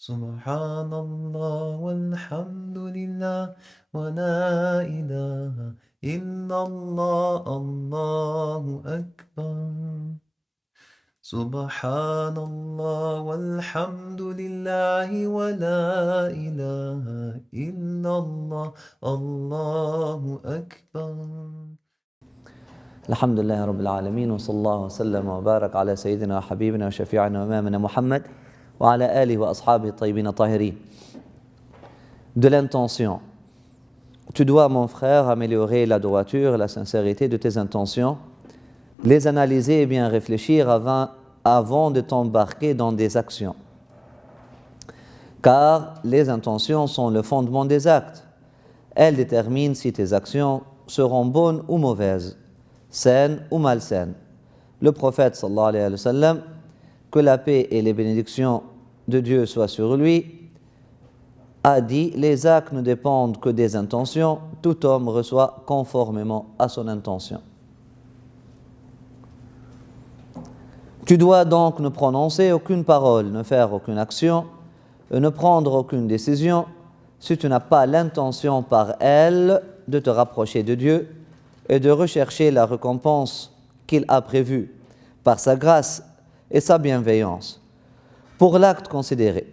Subhanallah walhamdulillah wa la ilaha illallah, Allahu Akbar. Subhanallah walhamdulillah wa la ilaha illallah, Allahu Akbar. الحمد لله رب العالمين وصلى الله وسلم وبارك على سيدنا وحبيبنا وشفيعنا وإمامنا محمد وعلى آله وأصحابه الطيبين الطاهرين. De l'intention. Tu dois, mon frère, améliorer la droiture et la sincérité de tes intentions, les analyser et bien réfléchir avant de t'embarquer dans des actions. Car les intentions sont le fondement des actes. Elles déterminent si tes actions seront bonnes ou mauvaises, saines ou malsaines. Le prophète, sallallahu alayhi wa sallam, que la paix et les bénédictions de Dieu soient sur lui, a dit: les actes ne dépendent que des intentions, tout homme reçoit conformément à son intention. Tu dois donc ne prononcer aucune parole, ne faire aucune action, et ne prendre aucune décision si tu n'as pas l'intention par elle de te rapprocher de Dieu et de rechercher la récompense qu'il a prévue par sa grâce et sa bienveillance pour l'acte considéré.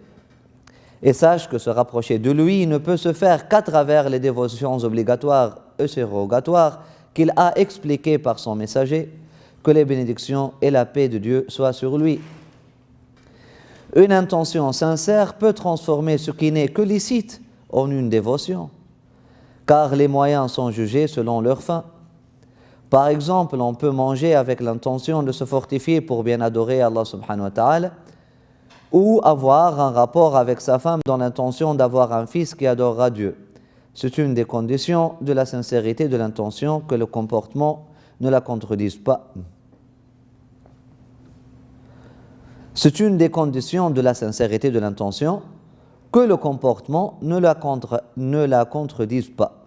Et sache que se rapprocher de lui ne peut se faire qu'à travers les dévotions obligatoires et surrogatoires qu'il a expliquées par son messager, que les bénédictions et la paix de Dieu soient sur lui. Une intention sincère peut transformer ce qui n'est que licite en une dévotion, car les moyens sont jugés selon leur fin. Par exemple, on peut manger avec l'intention de se fortifier pour bien adorer Allah subhanahu wa ta'ala, ou avoir un rapport avec sa femme dans l'intention d'avoir un fils qui adorera Dieu. C'est une des conditions de la sincérité de l'intention que le comportement ne la contredise pas. C'est une des conditions de la sincérité de l'intention que le comportement ne la contredise pas.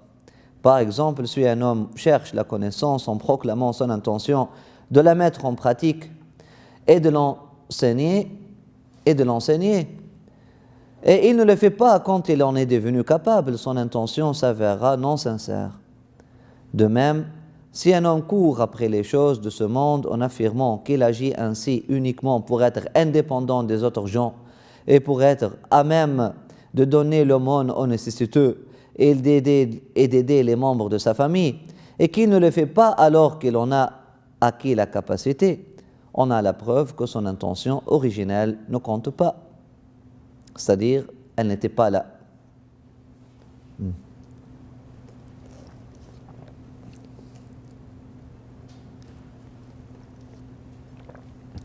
Par exemple, si un homme cherche la connaissance en proclamant son intention de la mettre en pratique et de l'enseigner, et il ne le fait pas quand il en est devenu capable, son intention s'avérera non sincère. De même, si un homme court après les choses de ce monde en affirmant qu'il agit ainsi uniquement pour être indépendant des autres gens et pour être à même de donner l'aumône aux nécessiteux et d'aider les membres de sa famille, et qu'il ne le fait pas alors qu'il en a acquis la capacité, on a la preuve que son intention originelle ne compte pas. C'est-à-dire, elle n'était pas là.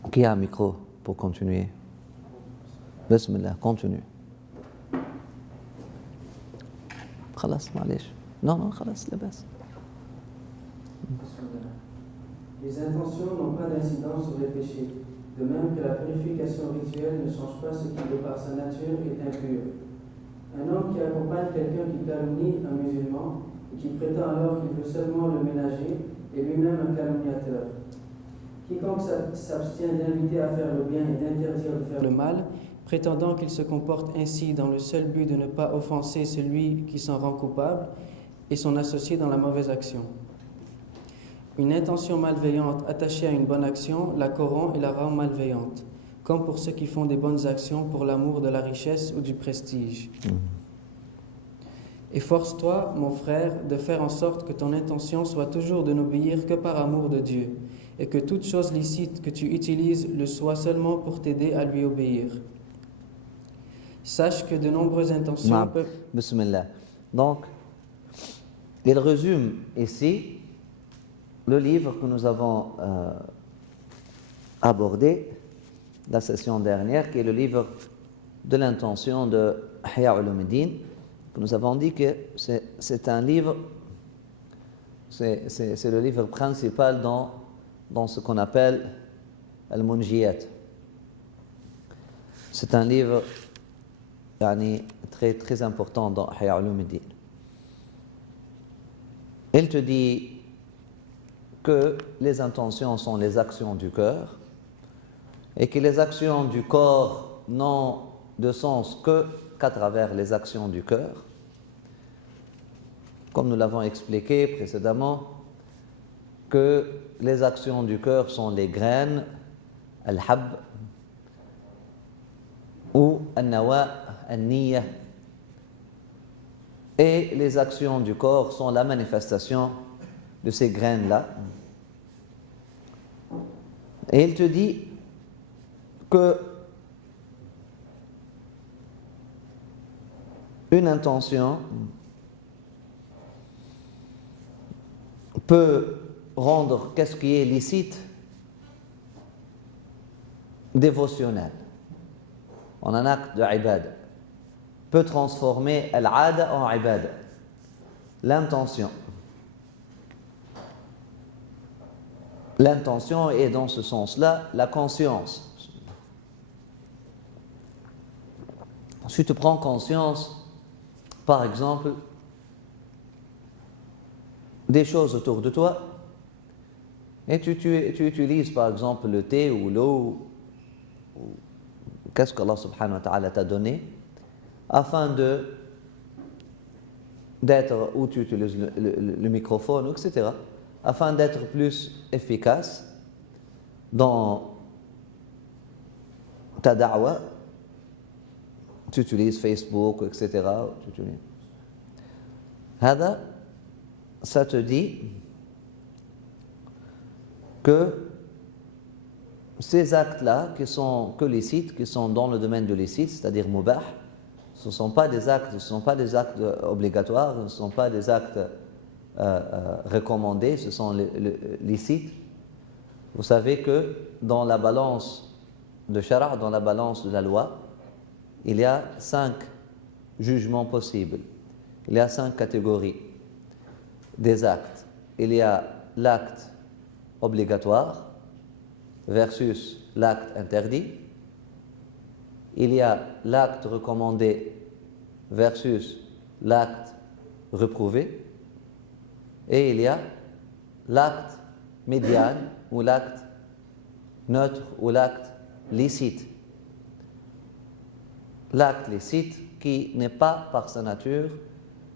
Qui a un micro pour continuer? Bismillah, continue. خلاص معلش. Non, خلاص لا بأس. Les intentions n'ont pas d'incidence sur les péchés, de même que la purification rituelle ne change pas ce qui, de par sa nature, est impur. Un homme qui accompagne quelqu'un qui calomnie un musulman et qui prétend alors qu'il veut seulement le ménager est lui-même un calomniateur. Quiconque s'abstient d'inviter à faire le bien et d'interdire de faire le mal, prétendant qu'il se comporte ainsi dans le seul but de ne pas offenser celui qui s'en rend coupable, et son associé dans la mauvaise action. Une intention malveillante attachée à une bonne action la corrompt et la rend malveillante, comme pour ceux qui font des bonnes actions pour l'amour de la richesse ou du prestige. Efforce-toi, mon frère, de faire en sorte que ton intention soit toujours de n'obéir que par amour de Dieu, et que toute chose licite que tu utilises le soit seulement pour t'aider à lui obéir. Sache que de nombreuses intentions peuvent... Bismillah. Donc, il résume ici le livre que nous avons abordé la session dernière, qui est le livre de l'intention de Ihya Ulumuddin. Nous avons dit que c'est un livre, c'est le livre principal dans ce qu'on appelle Al-Munjiyat. C'est un livre très, très important dans Ihya Ulumuddin. Il te dit que les intentions sont les actions du cœur et que les actions du corps n'ont de sens qu'à travers les actions du cœur. Comme nous l'avons expliqué précédemment, que les actions du cœur sont les graines, al-hab, ou al-nawa, al-niyya, et les actions du corps sont la manifestation de ces graines-là. Et il te dit que une intention peut rendre qu'est-ce qui est licite dévotionnel en un acte de ibad, peut transformer al-ada en ibad, l'intention. L'intention est dans ce sens-là la conscience. Si tu prends conscience, par exemple, des choses autour de toi, et tu utilises par exemple le thé ou l'eau, ou qu'est-ce qu'Allah subhanahu wa ta'ala t'a donné, afin d'être, ou tu utilises le microphone, etc., afin d'être plus efficace dans ta da'wa, tu utilises Facebook, etc. Ça te dit que ces actes-là, qui sont que licites, qui sont dans le domaine de licite, c'est-à-dire mubah, ce ne sont pas des actes obligatoires, ce ne sont pas des actes recommandés, ce sont licites. Vous savez que dans la balance de shara', dans la balance de la loi, il y a 5 jugements possibles. Il y a 5 catégories des actes. Il y a l'acte obligatoire versus l'acte interdit. Il y a l'acte recommandé versus l'acte réprouvé. Et il y a l'acte médiane ou l'acte neutre ou l'acte licite. L'acte licite qui n'est pas par sa nature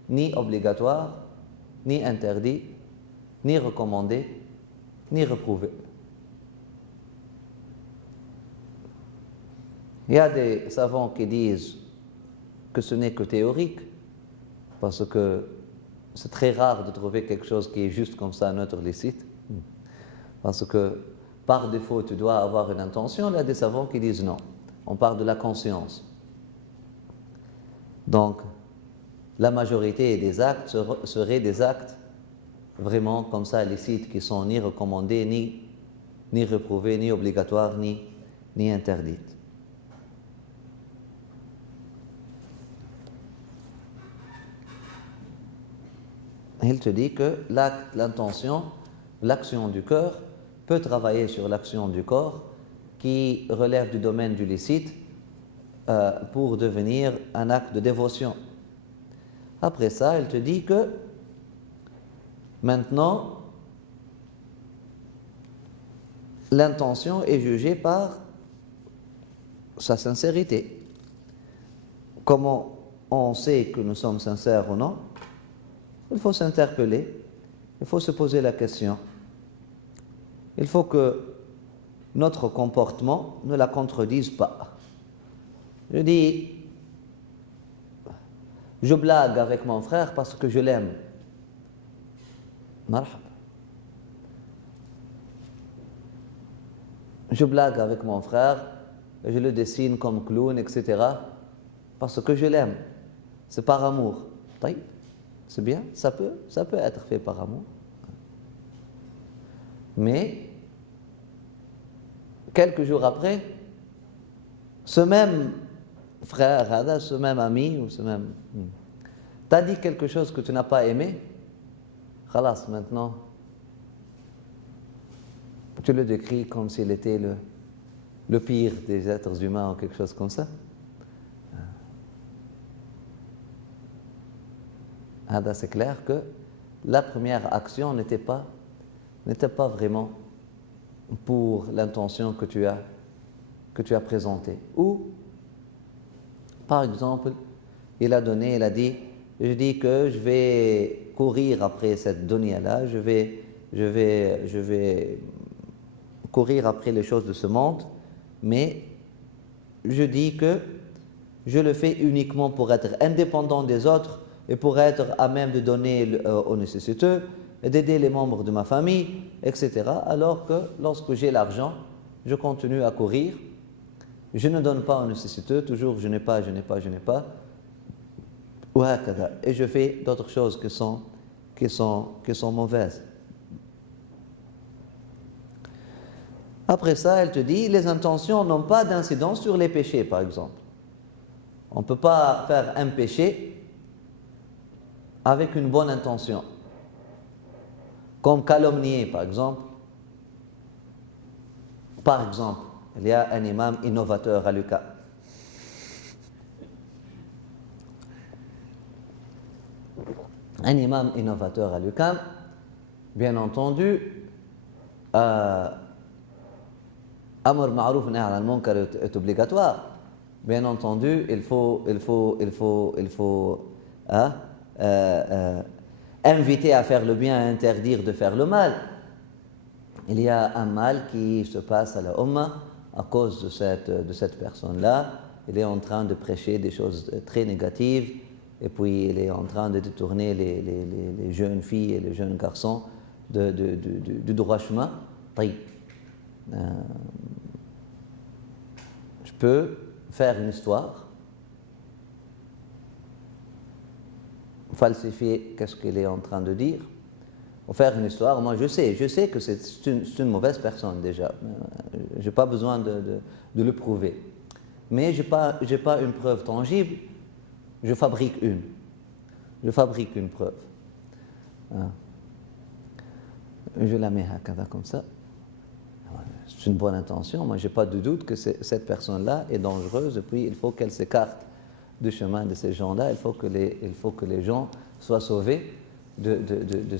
ni obligatoire, ni interdit, ni recommandé, ni réprouvé. Il y a des savants qui disent que ce n'est que théorique, parce que c'est très rare de trouver quelque chose qui est juste comme ça, neutre, licite. Parce que par défaut, tu dois avoir une intention. Il y a des savants qui disent non. On parle de la conscience. Donc, la majorité des actes seraient des actes vraiment comme ça, licites, qui sont ni recommandés, ni réprouvés, ni obligatoires, ni interdits. Il te dit que l'acte, l'intention, l'action du cœur peut travailler sur l'action du corps qui relève du domaine du licite pour devenir un acte de dévotion. Après ça, il te dit que maintenant, l'intention est jugée par sa sincérité. Comment on sait que nous sommes sincères ou non? Il faut s'interpeller, il faut se poser la question. Il faut que notre comportement ne la contredise pas. Je dis, je blague avec mon frère parce que je l'aime. Marhaba. Je blague avec mon frère, je le dessine comme clown, etc. parce que je l'aime. C'est par amour. C'est bien, ça peut être fait par amour. Mais, quelques jours après, ce même frère, ce même ami, ou ce même... t'as dit quelque chose que tu n'as pas aimé, khalas, maintenant, tu le décris comme s'il était le pire des êtres humains ou quelque chose comme ça. C'est clair que la première action n'était pas vraiment pour l'intention que tu as présentée. Ou Par exemple, il a dit, je dis que je vais courir après cette dunya-là, je vais courir après les choses de ce monde, mais je dis que je le fais uniquement pour être indépendant des autres et pour être à même de donner aux nécessiteux, d'aider les membres de ma famille, etc. Alors que lorsque j'ai l'argent, je continue à courir, je ne donne pas aux nécessiteux, toujours je n'ai pas, et je fais d'autres choses qui sont mauvaises. Après ça, elle te dit, les intentions n'ont pas d'incidence sur les péchés, par exemple. On ne peut pas faire un péché avec une bonne intention. Comme calomnier, par exemple. Par exemple, il y a un imam innovateur à Lucas. Un imam innovateur à Lucas, bien entendu, Amr ma'rouf nahy anil munkar est obligatoire. Bien entendu, il faut inviter à faire le bien, interdire de faire le mal. Il y a un mal qui se passe à la Ummah à cause de cette personne-là. Il est en train de prêcher des choses très négatives et puis il est en train de détourner les jeunes filles et les jeunes garçons du droit chemin. Je peux faire une histoire, falsifier qu'est-ce qu'il est en train de dire, ou faire une histoire. Moi, je sais que c'est une mauvaise personne déjà. Je n'ai pas besoin de le prouver. Mais je n'ai pas une preuve tangible. Je fabrique une preuve. Je la mets comme ça. C'est une bonne intention. Moi, je n'ai pas de doute que cette personne-là est dangereuse. Et puis, il faut qu'elle s'écarte du chemin de ces gens-là. Il faut que les gens soient sauvés de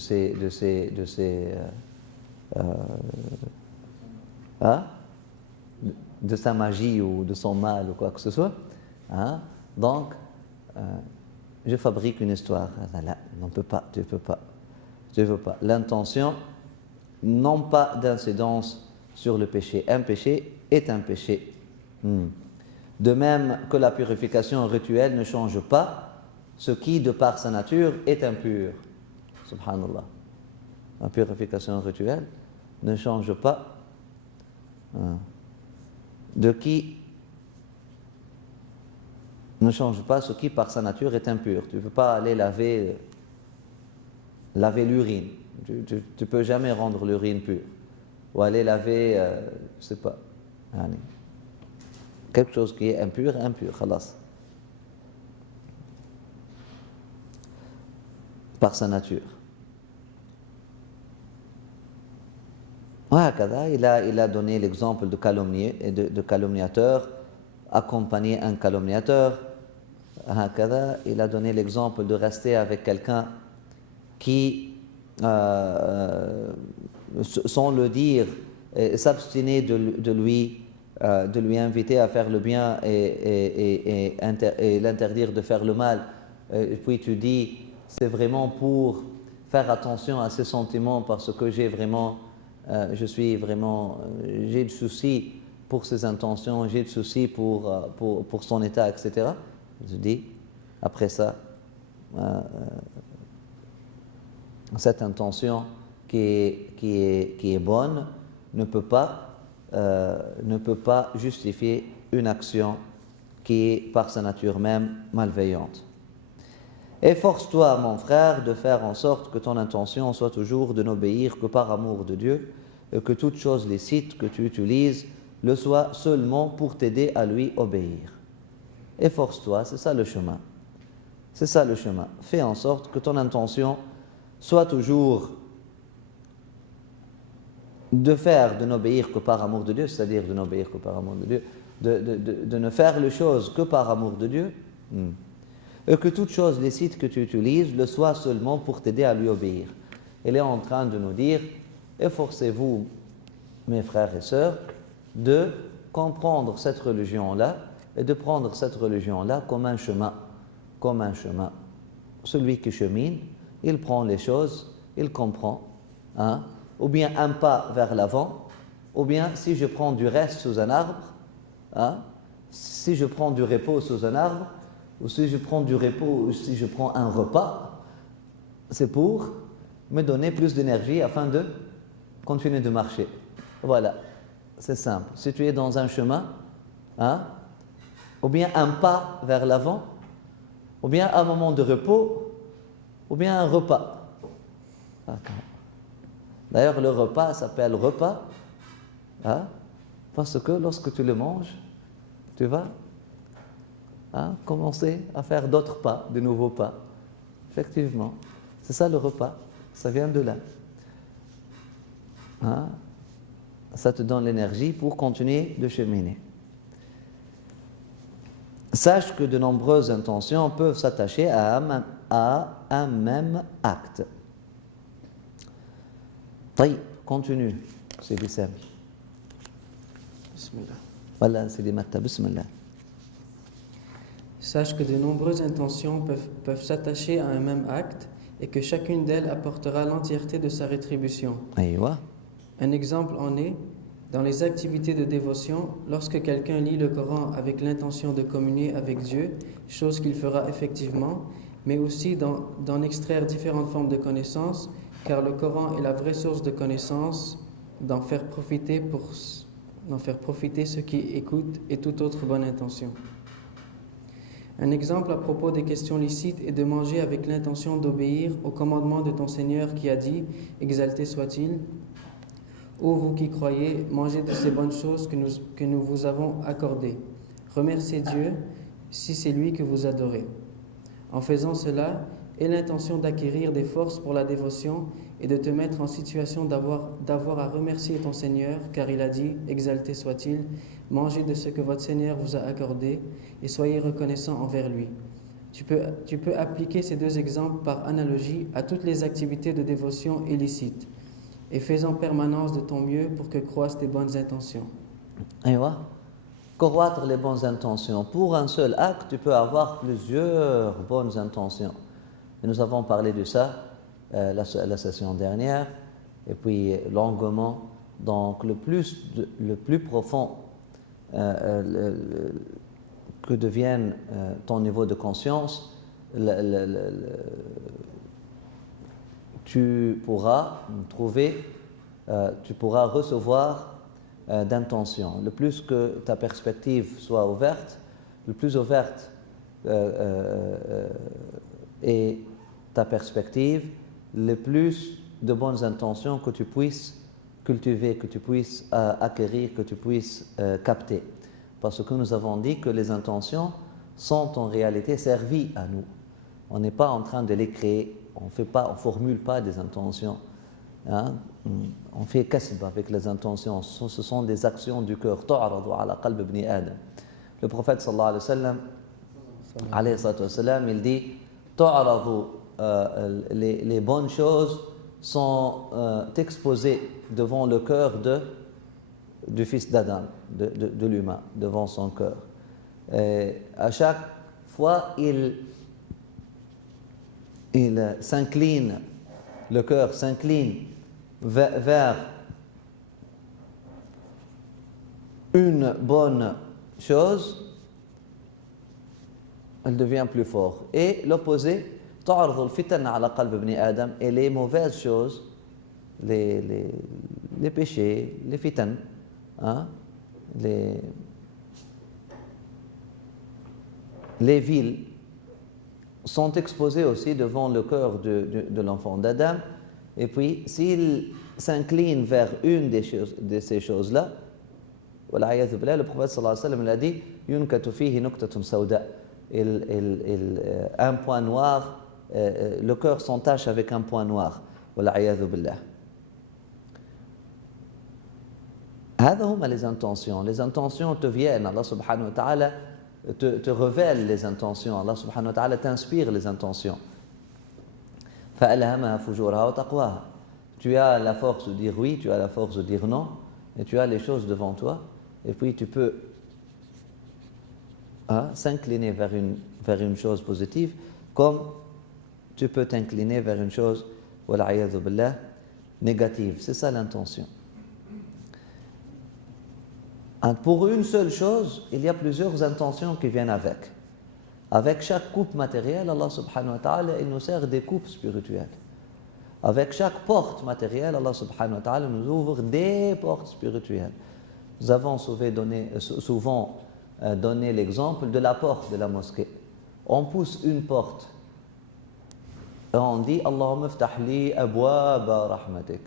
sa magie ou de son mal ou quoi que ce soit. Donc, je fabrique une histoire. Là, on ne peut pas, tu ne peux pas. L'intention n'a pas d'incidence sur le péché. Un péché est un péché. De même que la purification rituelle ne change pas ce qui, de par sa nature, est impur. Subhanallah. La purification rituelle ne change pas ce qui, par sa nature, est impur. Tu ne peux pas aller laver l'urine. Tu ne peux jamais rendre l'urine pure. Ou aller laver, je ne sais pas, quelque chose qui est impur, khalas. Par sa nature. Il a donné l'exemple de calomniateur, accompagner un calomniateur. Il a donné l'exemple de rester avec quelqu'un qui, sans le dire, s'abstiner de lui inviter à faire le bien et l'interdire de faire le mal. Et puis tu dis, c'est vraiment pour faire attention à ses sentiments parce que j'ai du souci pour ses intentions, j'ai du souci pour son état, etc. Je dis, après ça, cette intention qui est bonne ne peut pas justifier une action qui est par sa nature même malveillante. Efforce-toi, mon frère, de faire en sorte que ton intention soit toujours de n'obéir que par amour de Dieu et que toute chose licite que tu utilises le soit seulement pour t'aider à lui obéir. Efforce-toi, c'est ça le chemin. C'est ça le chemin. Fais en sorte que ton intention soit toujours de n'obéir que par amour de Dieu, c'est-à-dire de n'obéir que par amour de Dieu, de ne faire les choses que par amour de Dieu, et que toute chose licite que tu utilises le soit seulement pour t'aider à lui obéir. Il est en train de nous dire, efforcez-vous, mes frères et sœurs, de comprendre cette religion-là et de prendre cette religion-là comme un chemin, comme un chemin. Celui qui chemine, il prend les choses, il comprend, hein, ou bien un pas vers l'avant, ou bien si je prends du reste sous un arbre, hein, si je prends du repos sous un arbre, ou si je prends du repos, ou si je prends un repas, c'est pour me donner plus d'énergie afin de continuer de marcher. Voilà, c'est simple. Si tu es dans un chemin, hein, ou bien un pas vers l'avant, ou bien un moment de repos, ou bien un repas. D'ailleurs, le repas s'appelle repas, hein, parce que lorsque tu le manges, tu vas, hein, commencer à faire d'autres pas, de nouveaux pas. Effectivement, c'est ça le repas, ça vient de là. Hein, ça te donne l'énergie pour continuer de cheminer. Sache que de nombreuses intentions peuvent s'attacher à un même acte. طيب, continue, Sidi Sam. Bismillah. Voilà, Sidi Matta, bismillah. Sache que de nombreuses intentions peuvent s'attacher à un même acte et que chacune d'elles apportera l'entièreté de sa rétribution. Aïwa. Un exemple en est, dans les activités de dévotion, lorsque quelqu'un lit le Coran avec l'intention de communier avec Dieu, chose qu'il fera effectivement, mais aussi d'en extraire différentes formes de connaissances, car le Coran est la vraie source de connaissances, d'en faire profiter ceux qui écoutent et toute autre bonne intention. Un exemple à propos des questions licites est de manger avec l'intention d'obéir au commandement de ton Seigneur qui a dit « Exalté soit-il » Ô vous qui croyez, mangez de ces bonnes choses que nous vous avons accordées. Remerciez Dieu si c'est lui que vous adorez. En faisant cela, aie l'intention d'acquérir des forces pour la dévotion et de te mettre en situation d'avoir à remercier ton Seigneur, car il a dit, exalté soit-il, mangez de ce que votre Seigneur vous a accordé et soyez reconnaissant envers lui. Tu peux appliquer ces deux exemples par analogie à toutes les activités de dévotion illicites et fais en permanence de ton mieux pour que croissent tes bonnes intentions. Aïwa. Croître les bonnes intentions. Pour un seul acte, tu peux avoir plusieurs bonnes intentions. Et nous avons parlé de ça la session dernière, et puis longuement. Donc, le plus profond que devienne ton niveau de conscience, tu pourras trouver, tu pourras recevoir d'intention. Le plus que ta perspective soit ouverte, le plus ouverte est ta perspective, le plus de bonnes intentions que tu puisses cultiver, que tu puisses acquérir, que tu puisses capter. Parce que nous avons dit que les intentions sont en réalité servies à nous. On n'est pas en train de les créer, on ne formule pas des intentions. Hein? On fait kasb avec les intentions, ce sont des actions du cœur. Le prophète sallallahu alayhi wa sallam, il dit les bonnes choses sont exposées devant le cœur du fils d'Adam, de l'humain, devant son cœur. Et à chaque fois, il s'incline, le cœur s'incline vers une bonne chose, elle devient plus fort. Et l'opposé, et les mauvaises choses, les péchés, les fitan, hein, les viles, sont exposés aussi devant le cœur de l'enfant d'Adam. Et puis, s'il s'incline vers une de ces choses-là, le prophète sallallahu alayhi wa sallam l'a dit, yunkatu fihi nuktatun sawda, un point noir, le cœur s'entache avec un point noir. Wal'ayadhu billah. هذا هما les intentions. Les intentions te viennent, Allah subhanahu wa ta'ala te révèle les intentions, Allah subhanahu wa ta'ala t'inspire les intentions. فَأَلْهَمَهَا فُجُورَهَا وَتَقْوَاهَا. Tu as la force de dire oui, tu as la force de dire non, et tu as les choses devant toi, et puis tu peux s'incliner vers une chose positive, comme tu peux t'incliner vers une chose, wal'ayadhu billah, négative. C'est ça l'intention. Pour une seule chose, il y a plusieurs intentions qui viennent avec. Avec chaque coupe matérielle, Allah subhanahu wa ta'ala, il nous sert des coupes spirituelles. Avec chaque porte matérielle, Allah subhanahu wa ta'ala nous ouvre des portes spirituelles. Nous avons souvent donné l'exemple de la porte de la mosquée. On pousse une porte et on dit Allahumma ftah li abwaba rahmatik.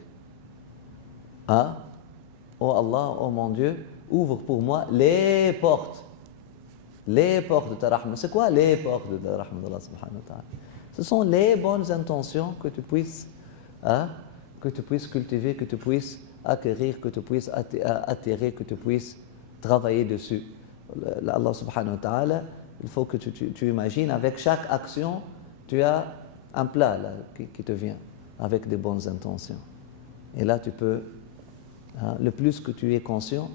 Oh Allah, oh mon Dieu, ouvre pour moi les portes. Les portes de ta rahma. C'est quoi les portes de ta rahma d'Allah subhanahu wa ta'ala? Ce sont les bonnes intentions que tu puisses cultiver, que tu puisses acquérir, que tu puisses attirer, que tu puisses travailler dessus. Allah subhanahu wa ta'ala, il faut que tu imagines, avec chaque action, tu as un plat là, qui te vient, avec des bonnes intentions. Et là, tu peux, le plus que tu es conscient,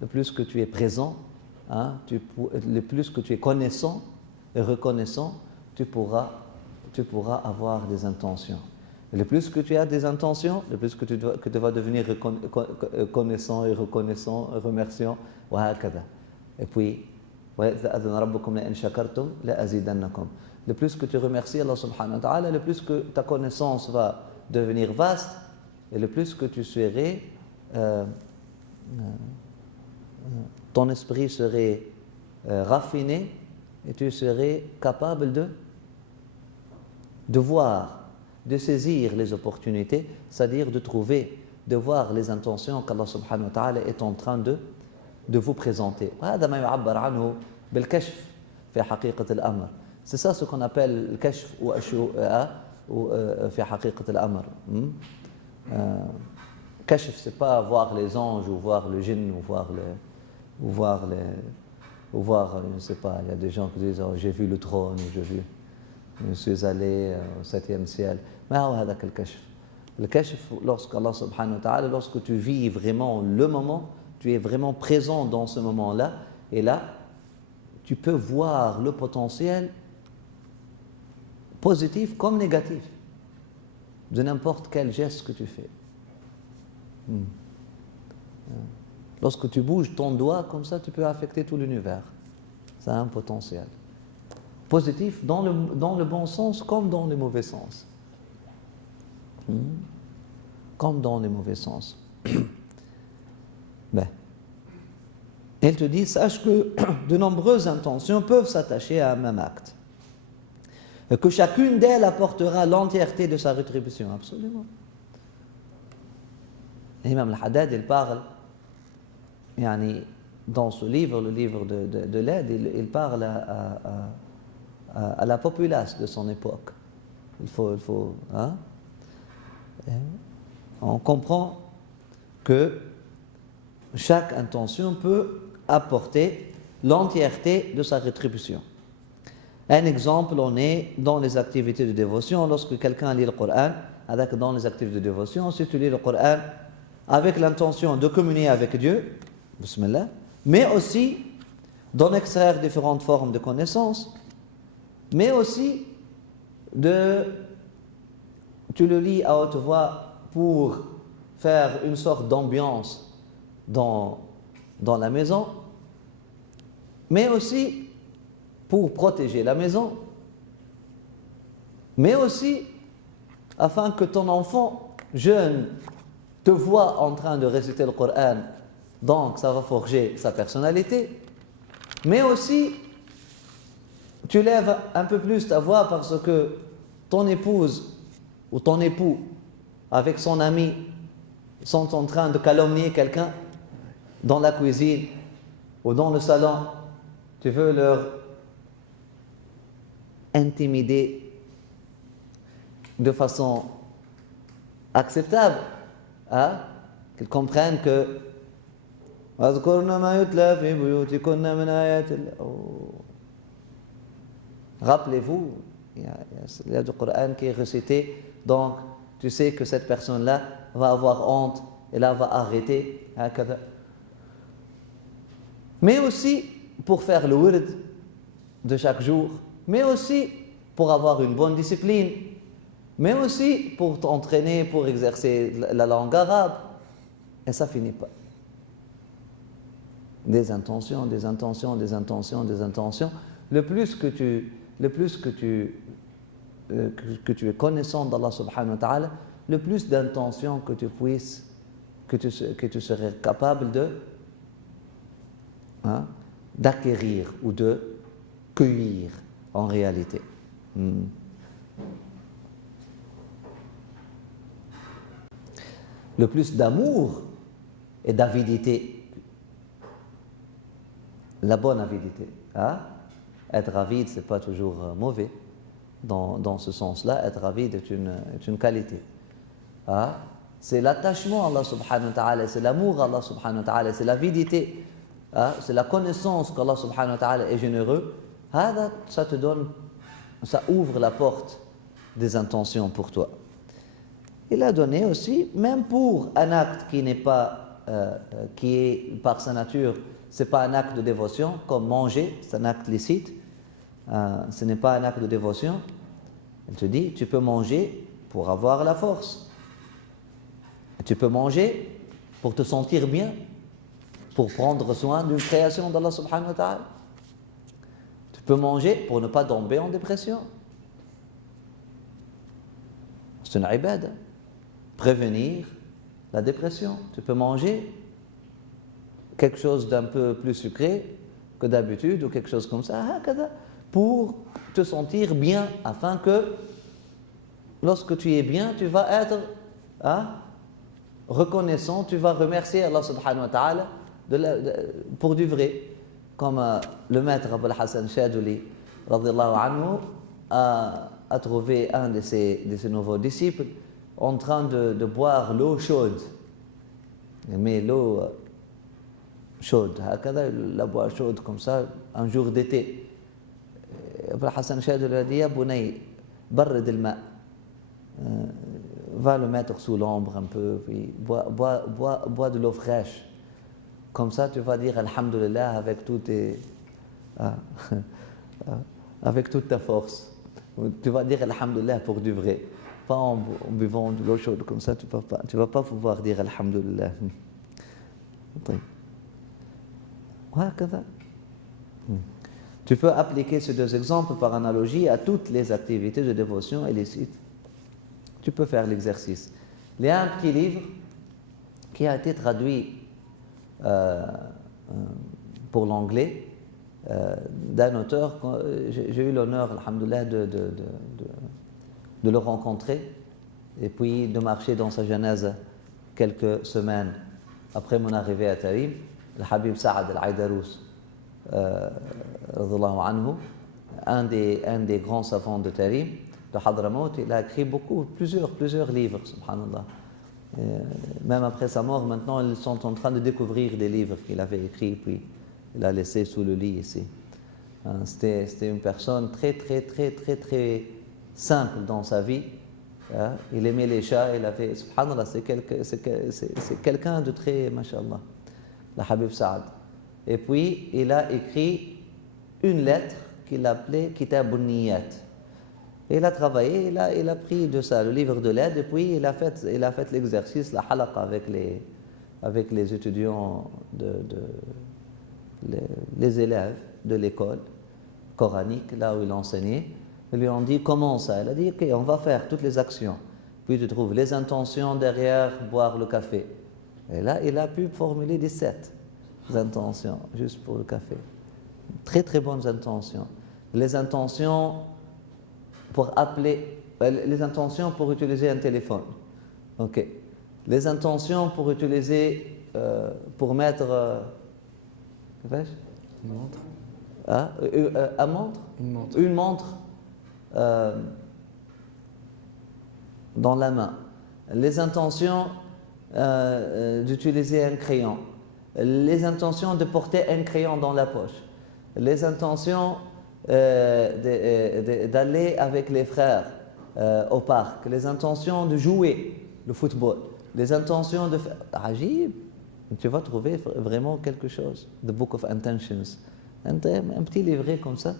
le plus que tu es présent, le plus que tu es connaissant et reconnaissant, tu pourras avoir des intentions. Et le plus que tu as des intentions, le plus que tu vas devenir connaissant et reconnaissant et remerciant. Et puis, le plus que tu remercies Allah subhanahu wa ta'ala, le plus que ta connaissance va devenir vaste et le plus que tu serais, ton esprit serait raffiné et tu serais capable de voir, de saisir les opportunités, c'est-à-dire de voir les intentions qu'Allah subhanahu wa ta'ala est en train de vous présenter. C'est ça ce qu'on appelle le kashf ou fi haqiqat al-amr. Kashf, c'est pas voir les anges ou voir le djinn ou voir, je ne sais pas, il y a des gens qui disent oh, j'ai vu le trône, je suis allé au 7e ciel. Mais le kashf, lorsqu'Allah subhanahu wa ta'ala, lorsque tu vis vraiment le moment, tu es vraiment présent dans ce moment-là, et là, tu peux voir le potentiel positif comme négatif de n'importe quel geste que tu fais. Lorsque tu bouges ton doigt comme ça, tu peux affecter tout l'univers. Ça a un potentiel positif dans le bon sens comme dans le mauvais sens. Comme dans les mauvais sens. Ben, il te dit, sache que de nombreuses intentions peuvent s'attacher à un même acte. Et que chacune d'elles apportera l'entièreté de sa rétribution. Absolument. L'imam al-Haddad, il parle, dans ce livre, le livre de l'aide, il parle à la populace de son époque. On comprend que chaque intention peut apporter l'entièreté de sa rétribution. Un exemple, on est dans les activités de dévotion. Lorsque quelqu'un lit le Coran, dans les activités de dévotion, si tu lis le Coran avec l'intention de communier avec Dieu, bismillah, mais aussi d'en extraire différentes formes de connaissances, mais aussi tu le lis à haute voix pour faire une sorte d'ambiance dans la maison, mais aussi pour protéger la maison, mais aussi afin que ton enfant jeune te voit en train de réciter le Coran, donc ça va forger sa personnalité, mais aussi tu lèves un peu plus ta voix parce que ton épouse ou ton époux avec son ami sont en train de calomnier quelqu'un dans la cuisine ou dans le salon. Tu veux leur intimider de façon acceptable, qu'ils comprennent que rappelez-vous, il y a du Coran qui est récité, donc tu sais que cette personne-là va avoir honte et là va arrêter. Mais aussi pour faire le wird, de chaque jour, mais aussi pour avoir une bonne discipline, mais aussi pour t'entraîner, pour exercer la langue arabe. Et ça finit pas. Des intentions, des intentions, des intentions, des intentions. Le plus que tu es connaissant d'Allah subhanahu wa ta'ala, le plus d'intentions que tu serais capable d'acquérir ou de cueillir en réalité. Le plus d'amour et d'avidité. La bonne avidité. Être avide, ce n'est pas toujours mauvais. Dans ce sens-là, être avide est une qualité. C'est l'attachement à Allah subhanahu wa ta'ala, c'est l'amour à Allah subhanahu wa ta'ala, c'est l'avidité, c'est la connaissance qu'Allah subhanahu wa ta'ala est généreux. Ça te donne, ça ouvre la porte des intentions pour toi. Il a donné aussi, même pour un acte qui n'est pas, qui est par sa nature, c'est pas un acte de dévotion, comme manger, c'est un acte licite. Ce n'est pas un acte de dévotion. Elle te dit, tu peux manger pour avoir la force. Tu peux manger pour te sentir bien, pour prendre soin d'une création d'Allah subhanahu wa ta'ala. Tu peux manger pour ne pas tomber en dépression. C'est une ibada. Prévenir la dépression. Tu peux manger quelque chose d'un peu plus sucré que d'habitude ou quelque chose comme ça, pour te sentir bien, afin que lorsque tu es bien, tu vas être reconnaissant, tu vas remercier Allah subhanahu wa ta'ala pour du vrai. Comme le maître Abul Hassan Shaduli radiyallahu anhu a trouvé un de ses nouveaux disciples en train de boire l'eau chaude. Mais l'eau chaude, la boire chaude comme ça, un jour d'été. Abul Hassan Shaduli a dit, Ya Bunay, barrid al-ma'. Va le mettre sous l'ombre un peu, puis bois de l'eau fraîche. Comme ça, tu vas dire Alhamdulillah avec avec toute ta force. Tu vas dire Alhamdulillah pour du vrai. Pas en buvant de l'eau chaude comme ça, tu vas pas pouvoir dire Alhamdulillah. Tu peux appliquer ces deux exemples par analogie à toutes les activités de dévotion illicites. Tu peux faire l'exercice. Il y a un petit livre qui a été traduit pour l'anglais d'un auteur. J'ai eu l'honneur, alhamdoulilah, de le rencontrer et puis de marcher dans sa genèse quelques semaines après mon arrivée à Tarim. Le Habib Saad al-Aïdarous, un des grands savants de Tarim, de Hadramaut, il a écrit plusieurs livres, subhanallah. Même après sa mort, maintenant, ils sont en train de découvrir des livres qu'il avait écrits, puis il a laissé sous le lit ici. C'était une personne très simple dans sa vie. Il aimait les chats, il avait, subhanallah, c'est quelqu'un de très, mashallah, le Habib Saad. Et puis, il a écrit une lettre qu'il appelait Kitab al-Niyat. Il a travaillé, il a pris de ça, le livre de l'aide, et puis il a fait l'exercice, la halaqa avec les étudiants, les élèves de l'école coranique, là où il enseignait. Ils lui ont dit comment ça. Il a dit ok, on va faire toutes les actions. Puis tu trouves les intentions derrière boire le café. Et là, il a pu formuler 17 intentions juste pour le café. Très bonnes intentions. Les intentions pour appeler, les intentions pour utiliser un téléphone. Ok. Les intentions pour utiliser, pour mettre, Une montre. un montre. Une montre dans la main. Les intentions d'utiliser un crayon. Les intentions de porter un crayon dans la poche. Les intentions d'aller avec les frères au parc, les intentions de jouer le football, les intentions de faire... Ajib, tu vas trouver vraiment quelque chose. The Book of Intentions. Un petit livret comme ça,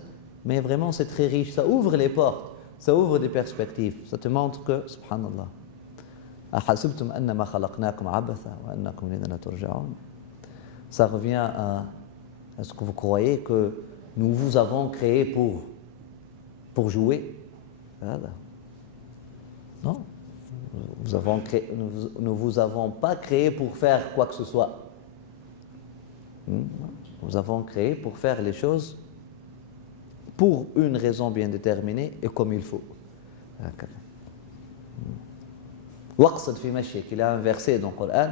Mais vraiment, c'est très riche. Ça ouvre les portes, ça ouvre des perspectives. Ça te montre que, subhanallah, أحسبتم أنما خلقناكم عبثا وأنكم إلينا لا ترجعون. Ça revient à est-ce que vous croyez que nous vous avons créé pour jouer? Voilà. Non. Nous ne vous avons pas créé pour faire quoi que ce soit. Nous avons créé pour faire les choses pour une raison bien déterminée et comme il faut. Waqsad fi mashik. Il y a un verset dans le Coran,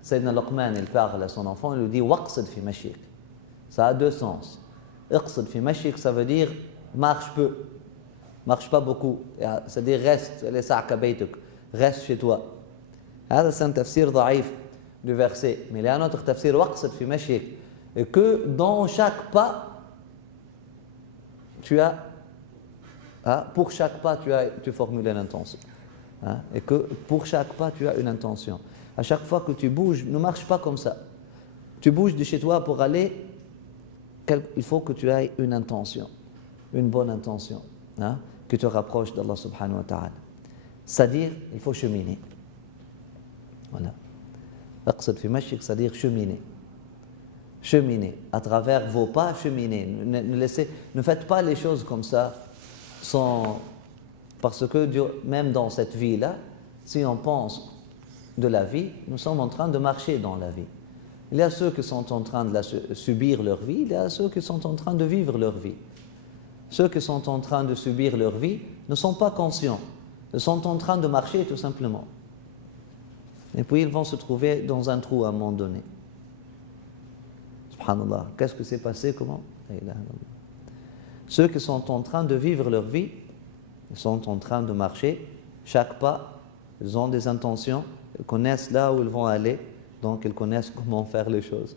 Sayyidina Luqman, il parle à son enfant, il lui dit Waqsad fi mashik. Ça a deux sens. Iqsad fi mashik, ça veut dire marche peu, marche pas beaucoup. C'est-à-dire reste, reste chez toi. C'est un tafsir ضعيف du verset. Mais il y a un autre tafsir, Waqsad fi mashik. Et que dans chaque pas, tu as, pour chaque pas, tu formules une intention. Et que pour chaque pas, tu as une intention. À chaque fois que tu bouges, ne marche pas comme ça. Tu bouges de chez toi pour aller, il faut que tu aies une intention, une bonne intention, qui te rapproche d'Allah subhanahu wa ta'ala. C'est-à-dire, il faut cheminer. Voilà. Aqsad fi mashik, c'est-à-dire cheminer. Cheminer. À travers vos pas, cheminer. Ne faites pas les choses comme ça, parce que même dans cette vie-là, si on pense de la vie, nous sommes en train de marcher dans la vie. Il y a ceux qui sont en train de subir leur vie, il y a ceux qui sont en train de vivre leur vie. Ceux qui sont en train de subir leur vie ne sont pas conscients, ils sont en train de marcher tout simplement. Et puis ils vont se trouver dans un trou à un moment donné. Subhanallah, qu'est-ce que s'est passé, comment? Ceux qui sont en train de vivre leur vie, ils sont en train de marcher, chaque pas, ils ont des intentions, ils connaissent là où ils vont aller, donc ils connaissent comment faire les choses.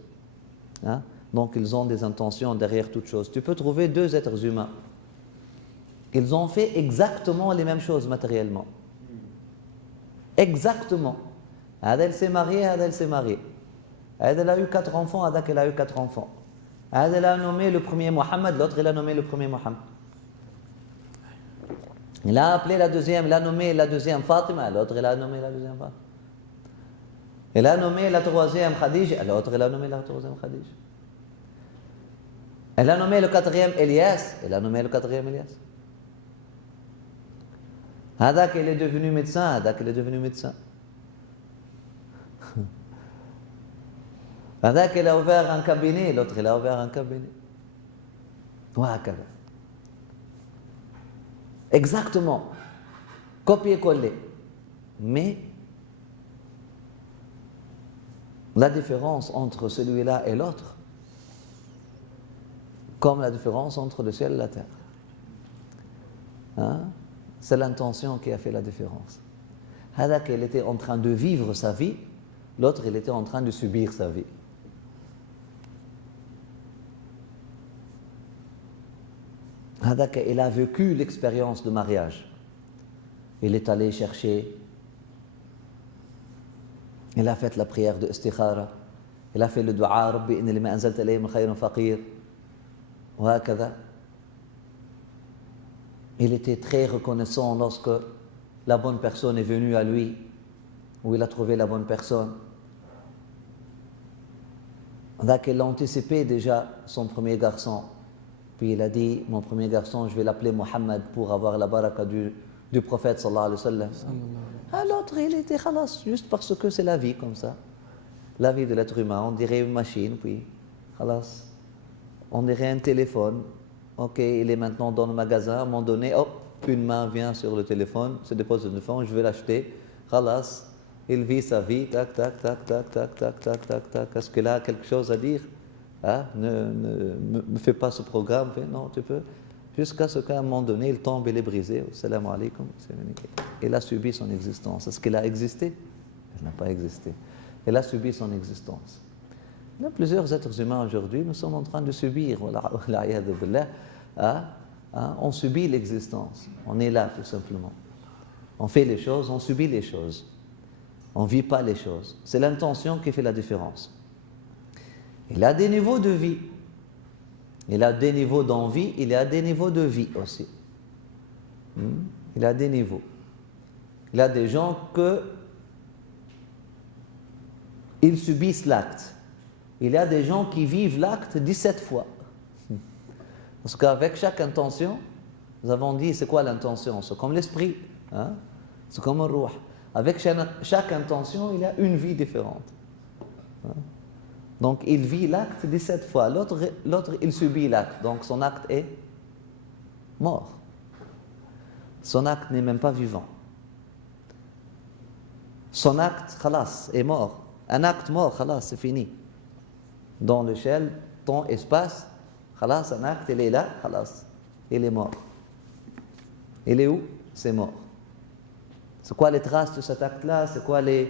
Donc ils ont des intentions derrière toute chose. Tu peux trouver deux êtres humains. Ils ont fait exactement les mêmes choses matériellement. Exactement. Adel s'est marié, Adel s'est marié. Adel a eu 4 enfants, Adel a eu 4 enfants. Adel a nommé le premier Mohammed, l'autre il a nommé le premier Mohammed. Il a appelé la deuxième, il a nommé la deuxième Fatima, l'autre il a nommé la deuxième Fatima. Il a nommé la troisième Khadija, l'autre il a nommé la troisième Khadija. Il a nommé le quatrième Elias, il a nommé le quatrième Elias. Hadak il est devenu médecin, Hadak il est devenu médecin. Hadak il a ouvert un cabinet, l'autre il a ouvert un cabinet. Wahakada. Exactement, copier-coller. Mais la différence entre celui-là et l'autre, comme la différence entre le ciel et la terre, c'est l'intention qui a fait la différence. Hadak, il était en train de vivre sa vie, l'autre, il était en train de subir sa vie. Hadak, il a vécu l'expérience de mariage. Il est allé chercher, il a fait la prière de istikhara, il a fait le dua, Rabbi inni lima anzalta ilayya min khayrin faqir, wa hakadha. Il était très reconnaissant lorsque la bonne personne est venue à lui, où il a trouvé la bonne personne. Hadak, il a anticipé déjà son premier garçon. Puis il a dit, mon premier garçon, je vais l'appeler Mohammed pour avoir la baraka du prophète sallallahu alayhi wa sallam. L'autre, il était khalas, juste parce que c'est la vie comme ça. La vie de l'être humain, on dirait une machine, puis khalas. On dirait un téléphone. Ok, il est maintenant dans le magasin, à un moment donné, hop, une main vient sur le téléphone, se dépose sur le téléphone, je vais l'acheter, khalas. Il vit sa vie, tac, tac, tac, tac, tac, tac, tac, tac, tac. Est-ce qu'il a quelque chose à dire? Ne fais pas ce programme, non, tu peux. Jusqu'à ce qu'à un moment donné, il tombe, il est brisé. Salam alaikum. Il a subi son existence. Est-ce qu'il a existé? Il n'a pas existé. Il a subi son existence. Il y a plusieurs êtres humains aujourd'hui, nous sommes en train de subir, on subit l'existence. On est là tout simplement. On fait les choses, on subit les choses. On ne vit pas les choses. C'est l'intention qui fait la différence. Il a des niveaux de vie. Il a des niveaux d'envie, il y a des niveaux de vie aussi. Il y a des niveaux. Il y a des gens ils subissent l'acte. Il y a des gens qui vivent l'acte 17 fois. Parce qu'avec chaque intention, nous avons dit, c'est quoi l'intention? C'est comme l'esprit, hein? C'est comme le ruh. Avec chaque intention, il y a une vie différente. Hein? Donc, il vit l'acte 17 fois. L'autre, il subit l'acte. Donc, son acte est mort. Son acte n'est même pas vivant. Son acte, khalas, est mort. Un acte mort, khalas, c'est fini. Dans l'échelle, temps, espace, khalas, un acte, il est là, khalas, il est mort. Il est où? C'est mort. C'est quoi les traces de cet acte-là? C'est quoi le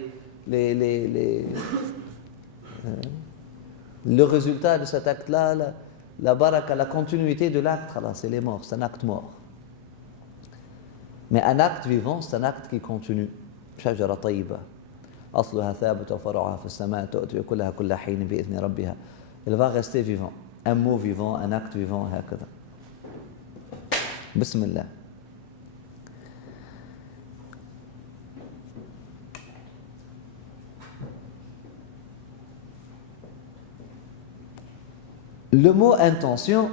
résultat de cet acte-là? La baraka, la continuité de l'acte, khalas, il est mort. C'est un acte mort. Mais un acte vivant, c'est un acte qui continue. شجرة طيبة أصلها ثابت وفرعها في السماء تؤتي كلها كل حين بإذن ربها. Il va rester vivant. Un mot vivant, un acte vivant, هكذا. بسم الله. Le mot intention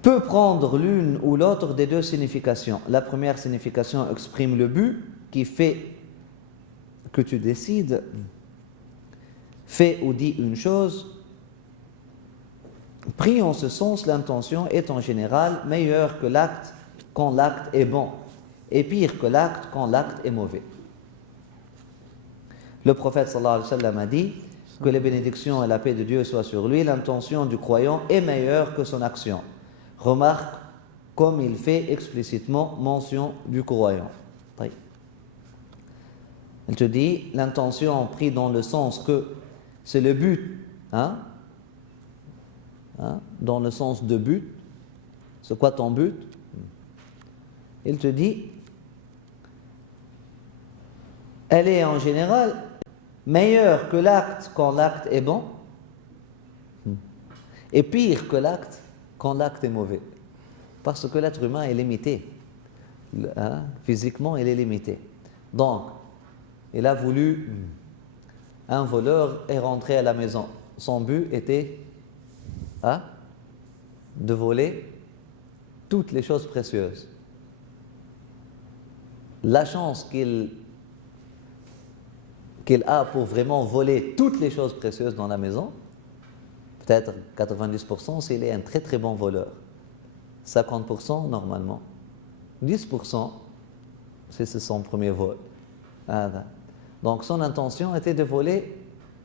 peut prendre l'une ou l'autre des deux significations. La première signification exprime le but qui fait que tu décides, fais ou dis une chose. Pris en ce sens, l'intention est en général meilleure que l'acte quand l'acte est bon et pire que l'acte quand l'acte est mauvais. Le prophète sallallahu alayhi wa sallam a dit que les bénédictions et la paix de Dieu soient sur lui, l'intention du croyant est meilleure que son action. Remarque comme il fait explicitement mention du croyant. Il te dit l'intention prise dans le sens que c'est le but, dans le sens de but. C'est quoi ton but? Il te dit elle est en général meilleure que l'acte quand l'acte est bon et pire que l'acte quand l'acte est mauvais. Parce que l'être humain est limité. Physiquement, il est limité. Donc, il a voulu... Un voleur est rentré à la maison. Son but était de voler toutes les choses précieuses. La chance qu'il a pour vraiment voler toutes les choses précieuses dans la maison, peut-être 90% s'il est un très très bon voleur. 50% normalement. 10% c'est son premier vol. Donc son intention était de voler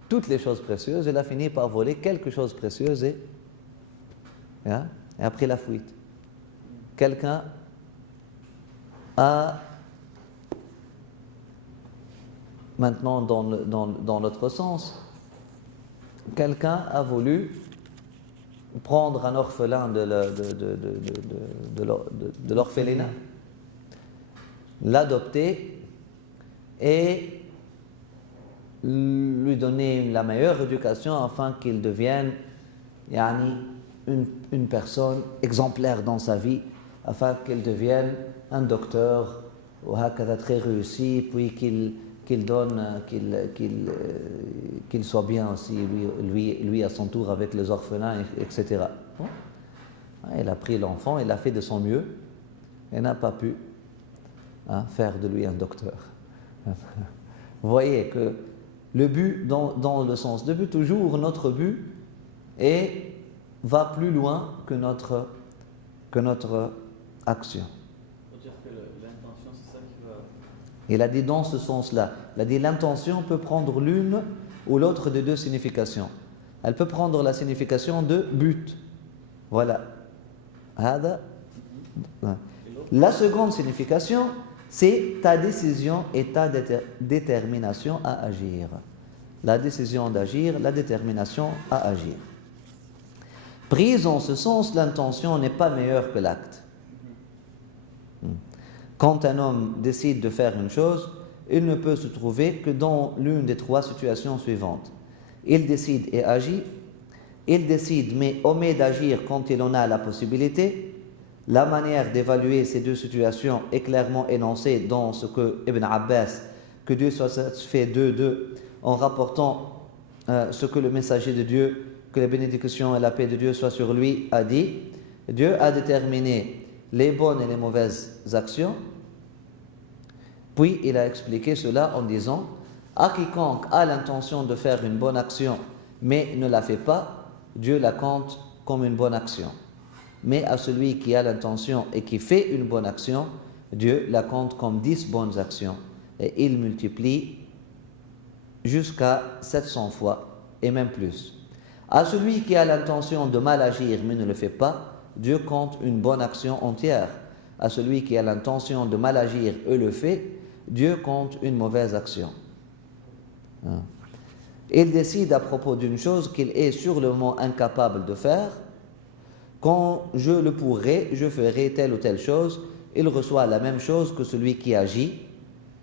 toutes les choses précieuses. Il a fini par voler quelque chose de précieux et a pris la fuite. Quelqu'un a, maintenant dans l'autre sens, quelqu'un a voulu prendre un orphelin de l'orphelinat, l'adopter et lui donner la meilleure éducation afin qu'il devienne une personne exemplaire dans sa vie, afin qu'il devienne un docteur très réussi, puis qu'il soit bien aussi, lui à son tour avec les orphelins, etc. Bon. Il a pris l'enfant, il a fait de son mieux, et n'a pas pu faire de lui un docteur. Vous voyez que le but, dans le sens de but, toujours notre but va plus loin que notre action. Dire que l'intention, c'est ça qui va... Il a dit dans ce sens-là. Il a dit l'intention peut prendre l'une ou l'autre des deux significations. Elle peut prendre la signification de but. Voilà. La seconde signification, c'est ta décision et ta détermination à agir. La décision d'agir, la détermination à agir. Prise en ce sens, l'intention n'est pas meilleure que l'acte. Quand un homme décide de faire une chose, il ne peut se trouver que dans l'une des trois situations suivantes. Il décide et agit, il décide mais omet d'agir quand il en a la possibilité, la manière d'évaluer ces deux situations est clairement énoncée dans ce que Ibn Abbas, que Dieu soit satisfait d'eux, en rapportant ce que le messager de Dieu, que la bénédiction et la paix de Dieu soient sur lui, a dit. Dieu a déterminé les bonnes et les mauvaises actions, puis il a expliqué cela en disant: à quiconque a l'intention de faire une bonne action mais ne la fait pas, Dieu la compte comme une bonne action. Mais à celui qui a l'intention et qui fait une bonne action, Dieu la compte comme 10 bonnes actions. Et il multiplie jusqu'à 700 fois et même plus. À celui qui a l'intention de mal agir mais ne le fait pas, Dieu compte une bonne action entière. À celui qui a l'intention de mal agir et le fait, Dieu compte une mauvaise action. Il décide à propos d'une chose qu'il est sur le moment incapable de faire. Quand je le pourrai, je ferai telle ou telle chose. Il reçoit la même chose que celui qui agit,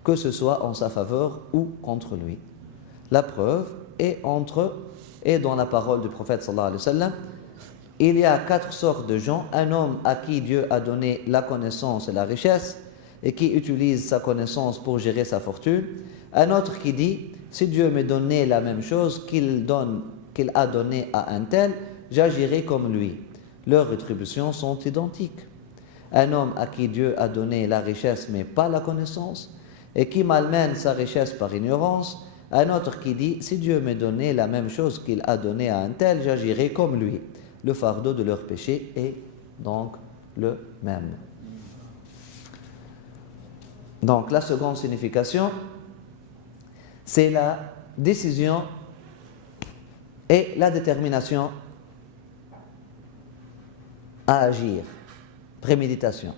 que ce soit en sa faveur ou contre lui. La preuve est dans la parole du prophète sallallahu alayhi wa sallam. Il y a 4 sortes de gens: un homme à qui Dieu a donné la connaissance et la richesse et qui utilise sa connaissance pour gérer sa fortune. Un autre qui dit: si Dieu me donnait la même chose qu'il a donné à un tel, j'agirai comme lui. Leurs rétributions sont identiques. Un homme à qui Dieu a donné la richesse mais pas la connaissance et qui malmène sa richesse par ignorance. Un autre qui dit: si Dieu me donnait la même chose qu'il a donné à un tel, j'agirai comme lui. Le fardeau de leur péché est donc le même. Donc la seconde signification, c'est la décision et la détermination à agir. Préméditation.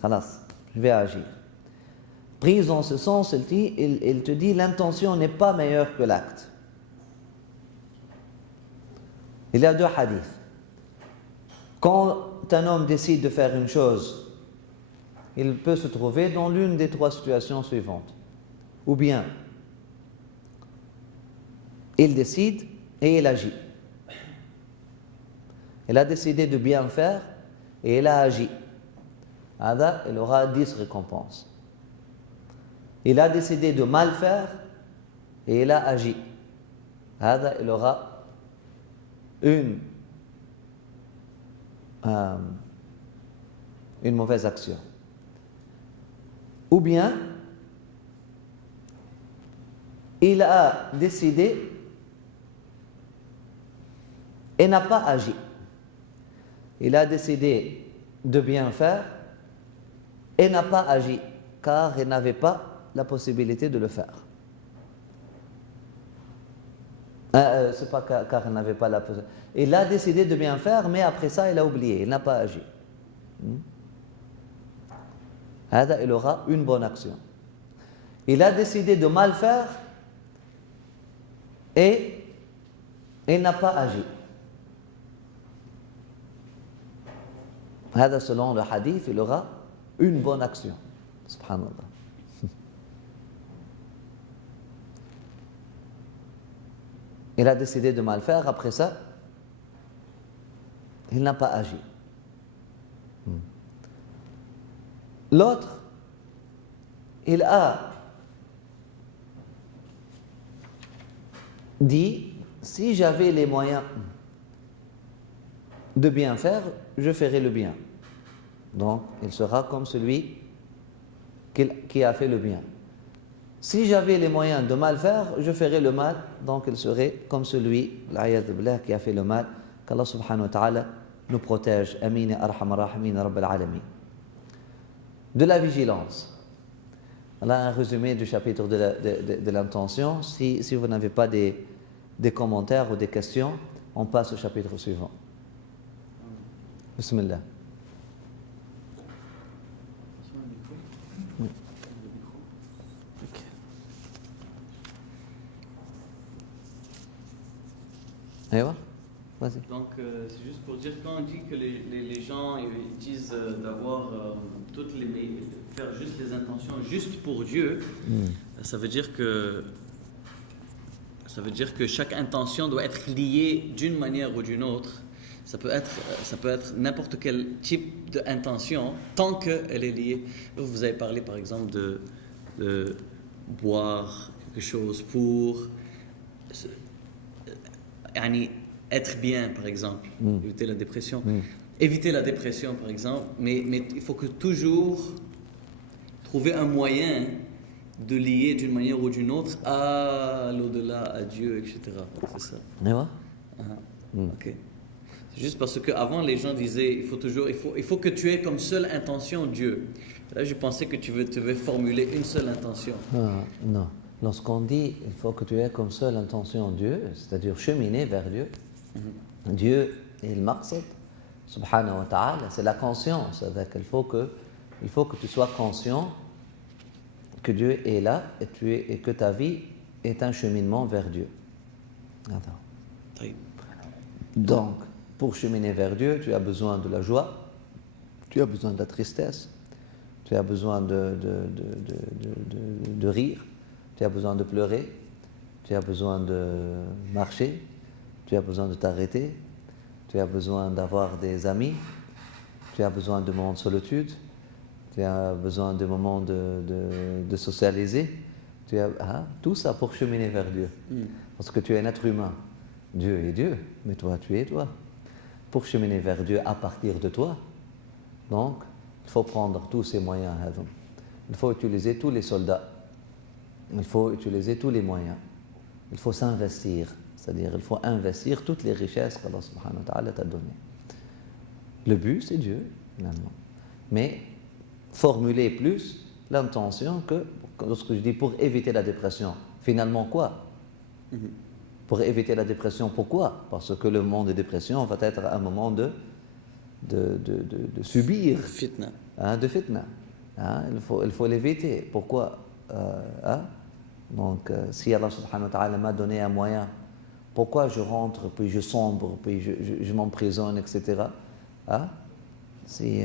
Khalas, je vais agir. Prise en ce sens, il te dit: l'intention n'est pas meilleure que l'acte. Il y a 2 hadiths. Quand un homme décide de faire une chose, il peut se trouver dans l'une des 3 situations suivantes. Ou bien, il décide et il agit. Il a décidé de bien faire et il a agi. Il aura 10 récompenses. Il a décidé de mal faire et il a agi. Il aura une mauvaise action. Ou bien, il a décidé et n'a pas agi. Il a décidé de bien faire et n'a pas agi, car il n'avait pas la possibilité de le faire. C'est pas car il n'avait pas la possibilité. Il a décidé de bien faire, mais après ça, il a oublié, il n'a pas agi. Il aura une bonne action. Il a décidé de mal faire et il n'a pas agi. Selon le hadith, il aura une bonne action. Subhanallah. Il a décidé de mal faire, après ça, il n'a pas agi. L'autre, il a dit: si j'avais les moyens de bien faire, je ferai le bien. Donc, il sera comme celui qui a fait le bien. Si j'avais les moyens de mal faire, je ferais le mal, donc il serait comme celui, l'ayad billah, qui a fait le mal. Qu'Allah subhanahu wa ta'ala nous protège. Amin ya arhamar rahimin rabbal alamin. De la vigilance. Voilà un résumé du chapitre de l'intention. Si vous n'avez pas des commentaires ou des questions, on passe au chapitre suivant. Bismillah. Oui. Vas-y. Donc, c'est juste pour dire, quand on dit que les gens ils disent d'avoir faire juste les intentions juste pour Dieu, ça veut dire que Ça veut dire que chaque intention doit être liée d'une manière ou d'une autre. Ça peut être n'importe quel type d'intention tant qu'elle est liée. Vous avez parlé par exemple de boire quelque chose pour être bien par exemple, éviter la dépression. Éviter la dépression par exemple, mais il faut que toujours trouver un moyen de lier d'une manière ou d'une autre à l'au-delà, à Dieu, etc. C'est ça. Ok. C'est juste parce qu'avant les gens disaient il faut que tu aies comme seule intention Dieu. Là je pensais que tu devais formuler une seule intention. Non. Lorsqu'on dit il faut que tu aies comme seule intention Dieu, c'est-à-dire cheminer vers Dieu, Dieu est le maqsad, subhanahu wa ta'ala, c'est la conscience. C'est-à-dire qu'il faut que tu sois conscient que Dieu est là et que ta vie est un cheminement vers Dieu. Donc, pour cheminer vers Dieu, tu as besoin de la joie, tu as besoin de la tristesse, tu as besoin de rire, tu as besoin de pleurer, tu as besoin de marcher, tu as besoin de t'arrêter, tu as besoin d'avoir des amis, tu as besoin de moments de solitude, tu as besoin de moments de socialiser, tout ça pour cheminer vers Dieu. Parce que tu es un être humain. Dieu est Dieu, mais toi, tu es toi. Pour cheminer vers Dieu à partir de toi, donc, il faut prendre tous ces moyens. Il faut utiliser tous les soldats. Il faut utiliser tous les moyens. Il faut s'investir. C'est-à-dire, il faut investir toutes les richesses qu'Allah subhanahu wa ta'ala t'a données. Le but, c'est Dieu, finalement. Mais formuler plus l'intention que, lorsque je dis pour éviter la dépression, finalement quoi? Pour éviter la dépression, pourquoi? Parce que le moment de dépression va être un moment de subir. Fitna. De fitna. Il faut l'éviter. Pourquoi? Donc, si Allah subhanahu wa ta'ala m'a donné un moyen, pourquoi je rentre, puis je sombre, puis je m'emprisonne, etc. Si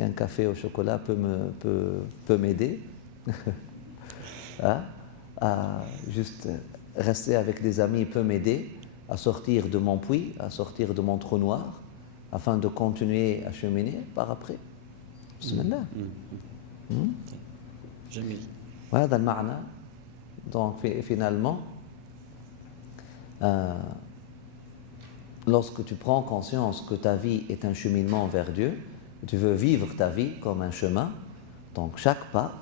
un café au chocolat peut m'aider à juste rester avec des amis peut m'aider à sortir de mon puits, à sortir de mon trou noir, afin de continuer à cheminer par après. Bismillah. Jamil. وهذا المعنى. Donc finalement, lorsque tu prends conscience que ta vie est un cheminement vers Dieu, tu veux vivre ta vie comme un chemin, donc chaque pas,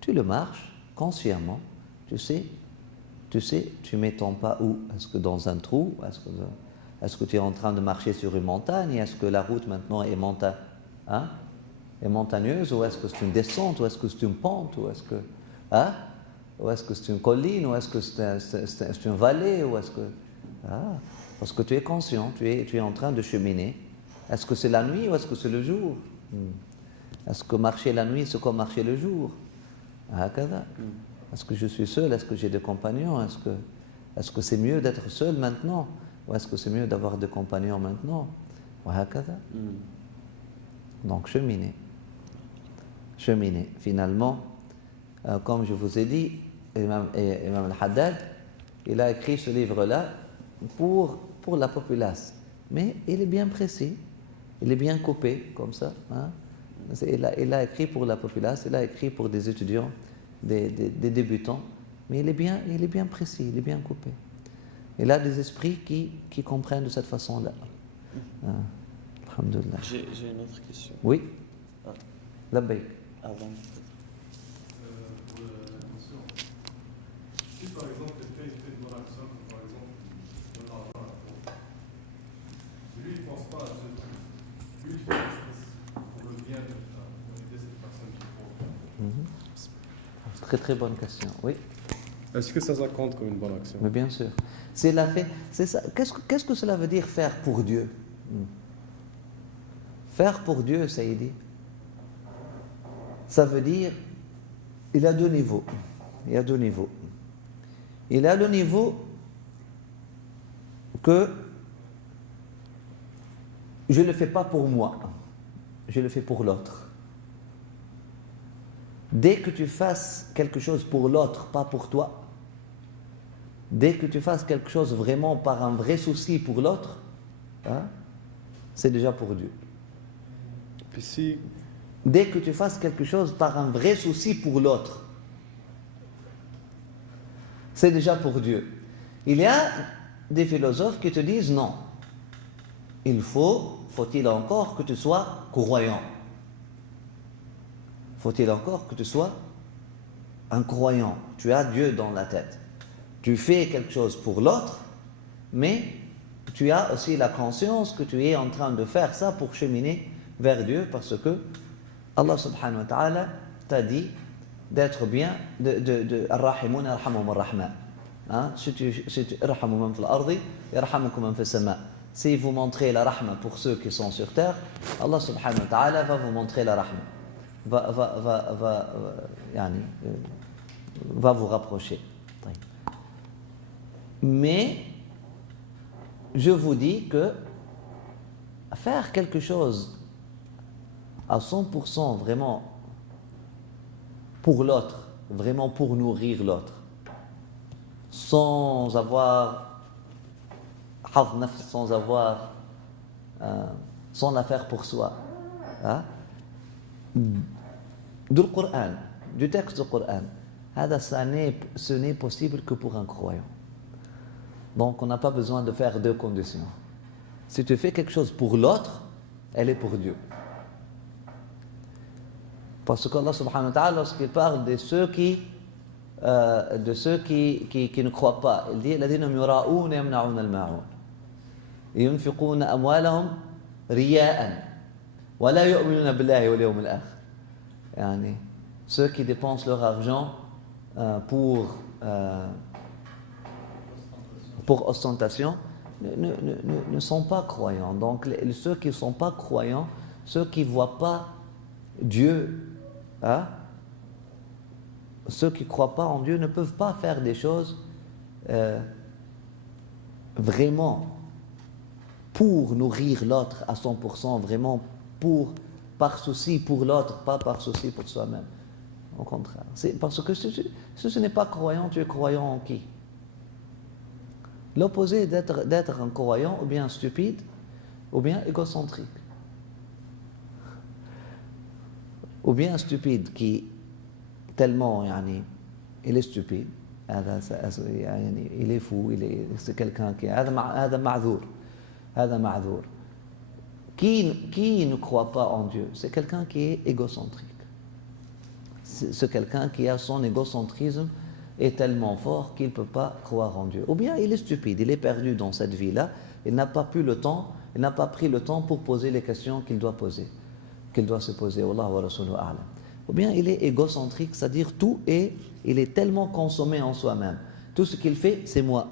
tu le marches consciemment, tu sais, tu mets ton pas où? Est-ce que dans un trou? Est-ce que tu es en train de marcher sur une montagne? Est-ce que la route maintenant est montagneuse? Ou est-ce que c'est une descente? Ou est-ce que c'est une pente? Ou est-ce que c'est une colline? Ou est-ce que c'est une vallée? Ou est-ce que... Parce que tu es conscient, tu es en train de cheminer. Est-ce que c'est la nuit ou est-ce que c'est le jour? Est-ce que marcher la nuit, c'est comme marcher le jour? Est-ce que je suis seul? Est-ce que j'ai des compagnons? Est-ce que c'est mieux d'être seul maintenant? Ou est-ce que c'est mieux d'avoir des compagnons maintenant? Donc cheminer. Finalement, comme je vous ai dit, Imam al-Haddad, il a écrit ce livre-là pour la populace. Mais il est bien précis, il est bien coupé, comme ça. Il a écrit pour la populace, il a écrit pour des étudiants, des débutants, mais il est bien précis, il est bien coupé. Il a des esprits qui comprennent de cette façon-là. Alhamdulillah. J'ai une autre question. Oui. Labbaik. Avant. Pour l'intention. Si par exemple quelqu'un fait une bonne action, comme par exemple il donne l'argent à la pauvre, lui il ne pense pas à ce truc. Lui il fait justice pour le bien de aider cette personne qui est pauvre. Très très bonne question. Oui. Est-ce que ça compte comme une bonne action? Mais bien sûr. C'est ça. Qu'est-ce que cela veut dire faire pour Dieu? Faire pour Dieu, Saïdi, ça veut dire, il y a deux niveaux. Il y a le niveau que je ne le fais pas pour moi, je le fais pour l'autre. Dès que tu fasses quelque chose pour l'autre, pas pour toi, Dès que tu fasses quelque chose vraiment par un vrai souci pour l'autre, hein, c'est déjà pour Dieu. Puis si, Dès que tu fasses quelque chose par un vrai souci pour l'autre, c'est déjà pour Dieu. Il y a des philosophes qui te disent non. Faut-il encore que tu sois croyant. Faut-il encore que tu sois un croyant. Tu as Dieu dans la tête. Tu fais quelque chose pour l'autre, mais tu as aussi la conscience que tu es en train de faire ça pour cheminer vers Dieu, parce que Allah subhanahu wa ta'ala t'a dit d'être bien, Ar-Rahimun yarhamuhum ar-Rahman. Si vous montrez la rahma pour ceux qui sont sur terre, Allah subhanahu wa ta'ala va vous montrer la rahma, va vous rapprocher. Mais je vous dis que faire quelque chose à 100% vraiment pour l'autre, vraiment pour nourrir l'autre, sans avoir sans avoir sans la faire pour soi, hein? Du Coran, du texte du Coran, ce n'est possible que pour un croyant. Donc on n'a pas besoin de faire deux conditions. Si tu fais quelque chose pour l'autre, elle est pour Dieu. Parce qu'Allah subhanahu wa ta'ala, lorsqu'il parle de ceux qui ne croient pas, il dit الذين يراءون يمنعون الماعون ينفقون أموالهم رياء ولا يؤمنون بالله واليوم الآخر. يعني ceux qui dépensent leur argent pour ostentation ne sont pas croyants. Donc ceux qui ne sont pas croyants, ceux qui ne voient pas Dieu, hein, ceux qui ne croient pas en Dieu ne peuvent pas faire des choses vraiment pour nourrir l'autre à 100%, vraiment par souci pour l'autre, pas par souci pour soi-même. Au contraire. C'est parce que si ce n'est pas croyant, tu es croyant en qui? L'opposé d'être un croyant, ou bien stupide, ou bien égocentrique. Ou bien stupide qui tellement, il est stupide, il est fou, c'est quelqu'un qui هذا معذور. Qui ne croit pas en Dieu, c'est quelqu'un qui est égocentrique. C'est quelqu'un qui a son égocentrisme est tellement fort qu'il ne peut pas croire en Dieu. Ou bien il est stupide, il est perdu dans cette vie-là, il n'a pas pris le temps pour poser les questions qu'il doit se poser. Wallahu wa rasuluhu a'lam. Ou bien il est égocentrique, c'est-à-dire il est tellement consommé en soi-même. Tout ce qu'il fait, c'est moi.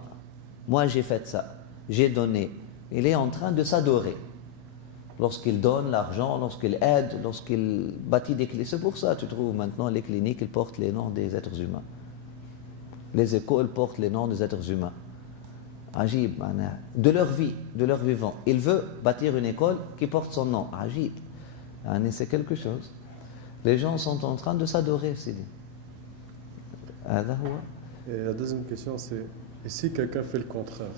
Moi j'ai fait ça, j'ai donné. Il est en train de s'adorer. Lorsqu'il donne l'argent, lorsqu'il aide, lorsqu'il bâtit des cliniques. C'est pour ça que tu trouves maintenant les cliniques, ils portent les noms des êtres humains. Les écoles portent les noms des êtres humains. Ajib, de leur vie, de leur vivant. Il veut bâtir une école qui porte son nom. Ajib. C'est quelque chose. Les gens sont en train de s'adorer, c'est dit. Et la deuxième question, c'est, et si quelqu'un fait le contraire?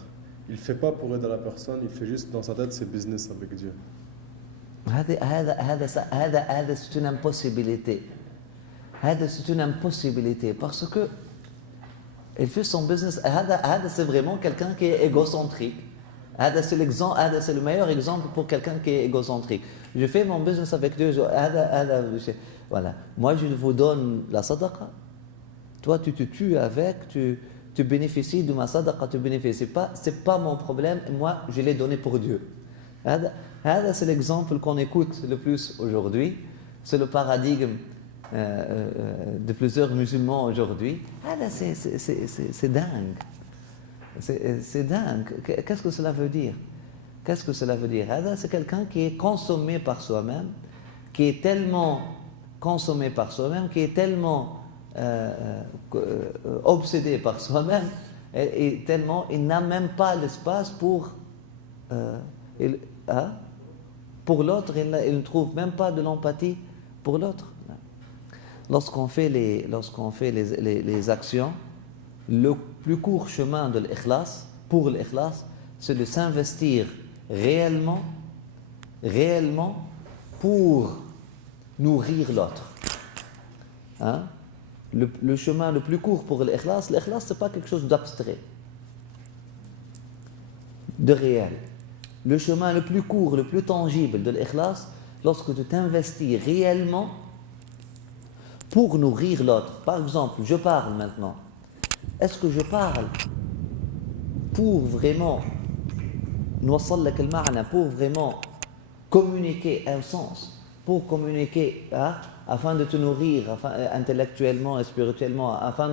Il ne fait pas pour aider la personne, il fait juste dans sa tête ses business avec Dieu. C'est une impossibilité. C'est une impossibilité parce que il fait son business. C'est vraiment quelqu'un qui est égocentrique. C'est le meilleur exemple pour quelqu'un qui est égocentrique. Je fais mon business avec Dieu. Voilà. Moi, je vous donne la sadaqa. Toi, tu te tues avec, tu bénéficies de ma sadaqa, tu bénéficies pas. C'est pas mon problème. Moi, je l'ai donné pour Dieu. C'est l'exemple qu'on écoute le plus aujourd'hui. C'est le paradigme de plusieurs musulmans aujourd'hui. C'est dingue. C'est dingue. Qu'est-ce que cela veut dire? Qu'est-ce que cela veut dire? C'est quelqu'un qui est consommé par soi-même, qui est tellement consommé par soi-même, qui est tellement obsédé par soi-même, et tellement il n'a même pas l'espace pour l'autre, il ne trouve même pas de l'empathie pour l'autre. Lorsqu'on fait les actions, le plus court chemin de l'ikhlas, pour l'ikhlas, c'est de s'investir réellement pour nourrir l'autre. Hein? Le chemin le plus court pour l'ikhlas, ce n'est pas quelque chose d'abstrait, de réel. Le chemin le plus court, le plus tangible de l'ikhlas, lorsque tu t'investis réellement pour nourrir l'autre. Par exemple, je parle maintenant. Est-ce que je parle pour vraiment pour vraiment communiquer un sens, pour communiquer, hein, afin de te nourrir intellectuellement et spirituellement, afin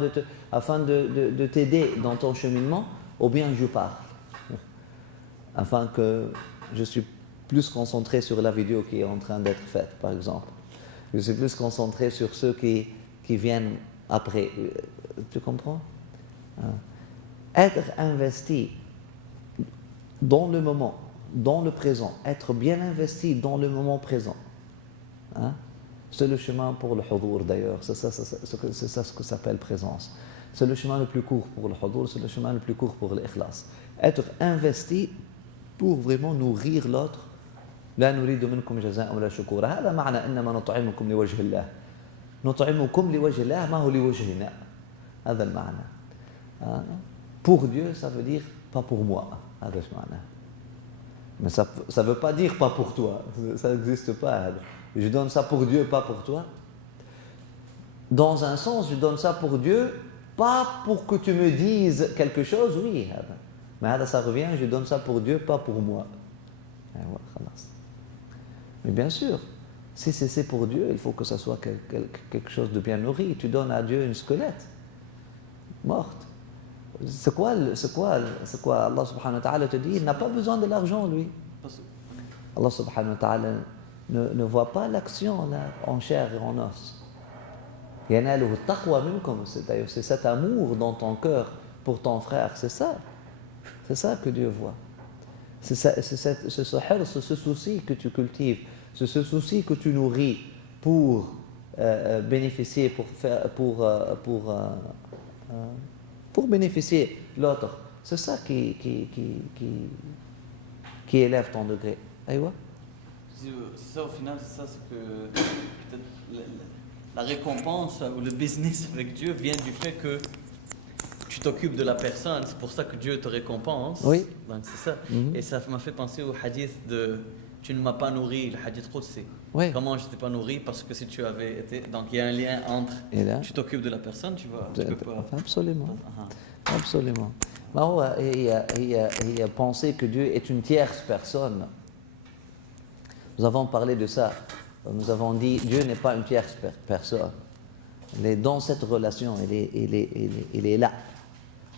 de t'aider dans ton cheminement, ou bien je parle afin que je suis plus concentré sur la vidéo qui est en train d'être faite, par exemple. Je suis plus concentré sur ceux qui viennent après. Tu comprends? Être investi dans le moment, dans le présent, être bien investi dans le moment présent. Hein? C'est le chemin pour le hudur d'ailleurs, c'est ça ce que s'appelle présence. C'est le chemin le plus court pour le hudur, c'est le chemin le plus court pour l'ikhlas. Être investi pour vraiment nourrir l'autre. لا نريد منكم جزاء ولا شكورا هذا معنى إنما نطعمكم لوجه الله نطعمكم لوجه الله ما هو لوجهنا هذا المعنى. Pour Dieu, ça veut dire pas pour moi. Mais ça ne veut pas dire pas pour toi. Ça n'existe pas. Je donne ça pour Dieu, pas pour toi. Dans un sens, je donne ça pour Dieu, pas pour que tu me dises quelque chose, oui. Mais ça revient, je donne ça pour Dieu, pas pour moi. Mais bien sûr, si c'est pour Dieu, il faut que ça soit quelque chose de bien nourri. Tu donnes à Dieu une squelette morte. C'est quoi Allah subhanahu wa ta'ala te dit? Il n'a pas besoin de l'argent, lui. Allah subhanahu wa ta'ala ne voit pas l'action là, en chair et en os. C'est cet amour dans ton cœur pour ton frère, c'est ça que Dieu voit. C'est ce souci que tu cultives, c'est ce souci que tu nourris pour bénéficier, pour bénéficier l'autre. C'est ça qui élève ton degré. Aïwa? C'est ça au final, c'est que peut-être la récompense ou le business avec Dieu vient du fait que tu t'occupes de la personne, c'est pour ça que Dieu te récompense. Oui. Donc c'est ça. Et ça m'a fait penser au hadith de tu ne m'as pas nourri, le hadith Qudsi. Oui. Comment je ne t'ai pas nourri? Parce que si tu avais été. Donc il y a un lien entre tu t'occupes de la personne, tu vois. Tu peux pas. Absolument. Absolument. Il a pensé que Dieu est une tierce personne. Nous avons parlé de ça. Nous avons dit Dieu n'est pas une tierce personne. Il est dans cette relation, il est là.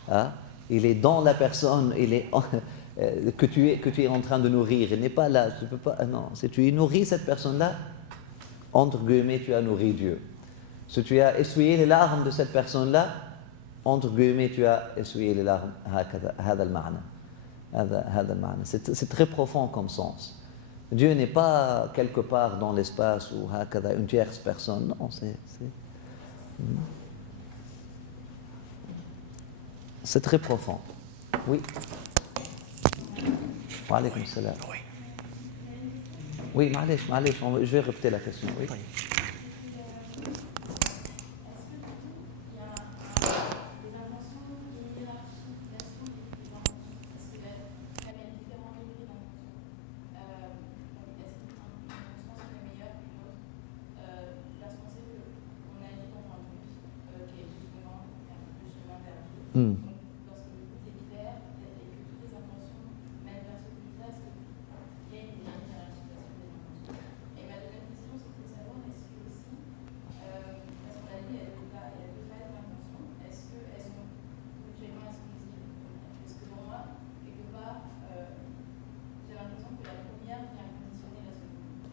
Hein? Il est dans la personne, que tu es en train de nourrir. Il n'est pas là. Tu peux pas. Non, si tu nourris cette personne-là, entre guillemets, tu as nourri Dieu. Si tu as essuyé les larmes de cette personne-là, entre guillemets, tu as essuyé les larmes. C'est très profond comme sens. Dieu n'est pas quelque part dans l'espace ou une tierce personne. Non, c'est très profond. Oui. Wa alaykoum salam. Oui, je vais répéter la question. Oui.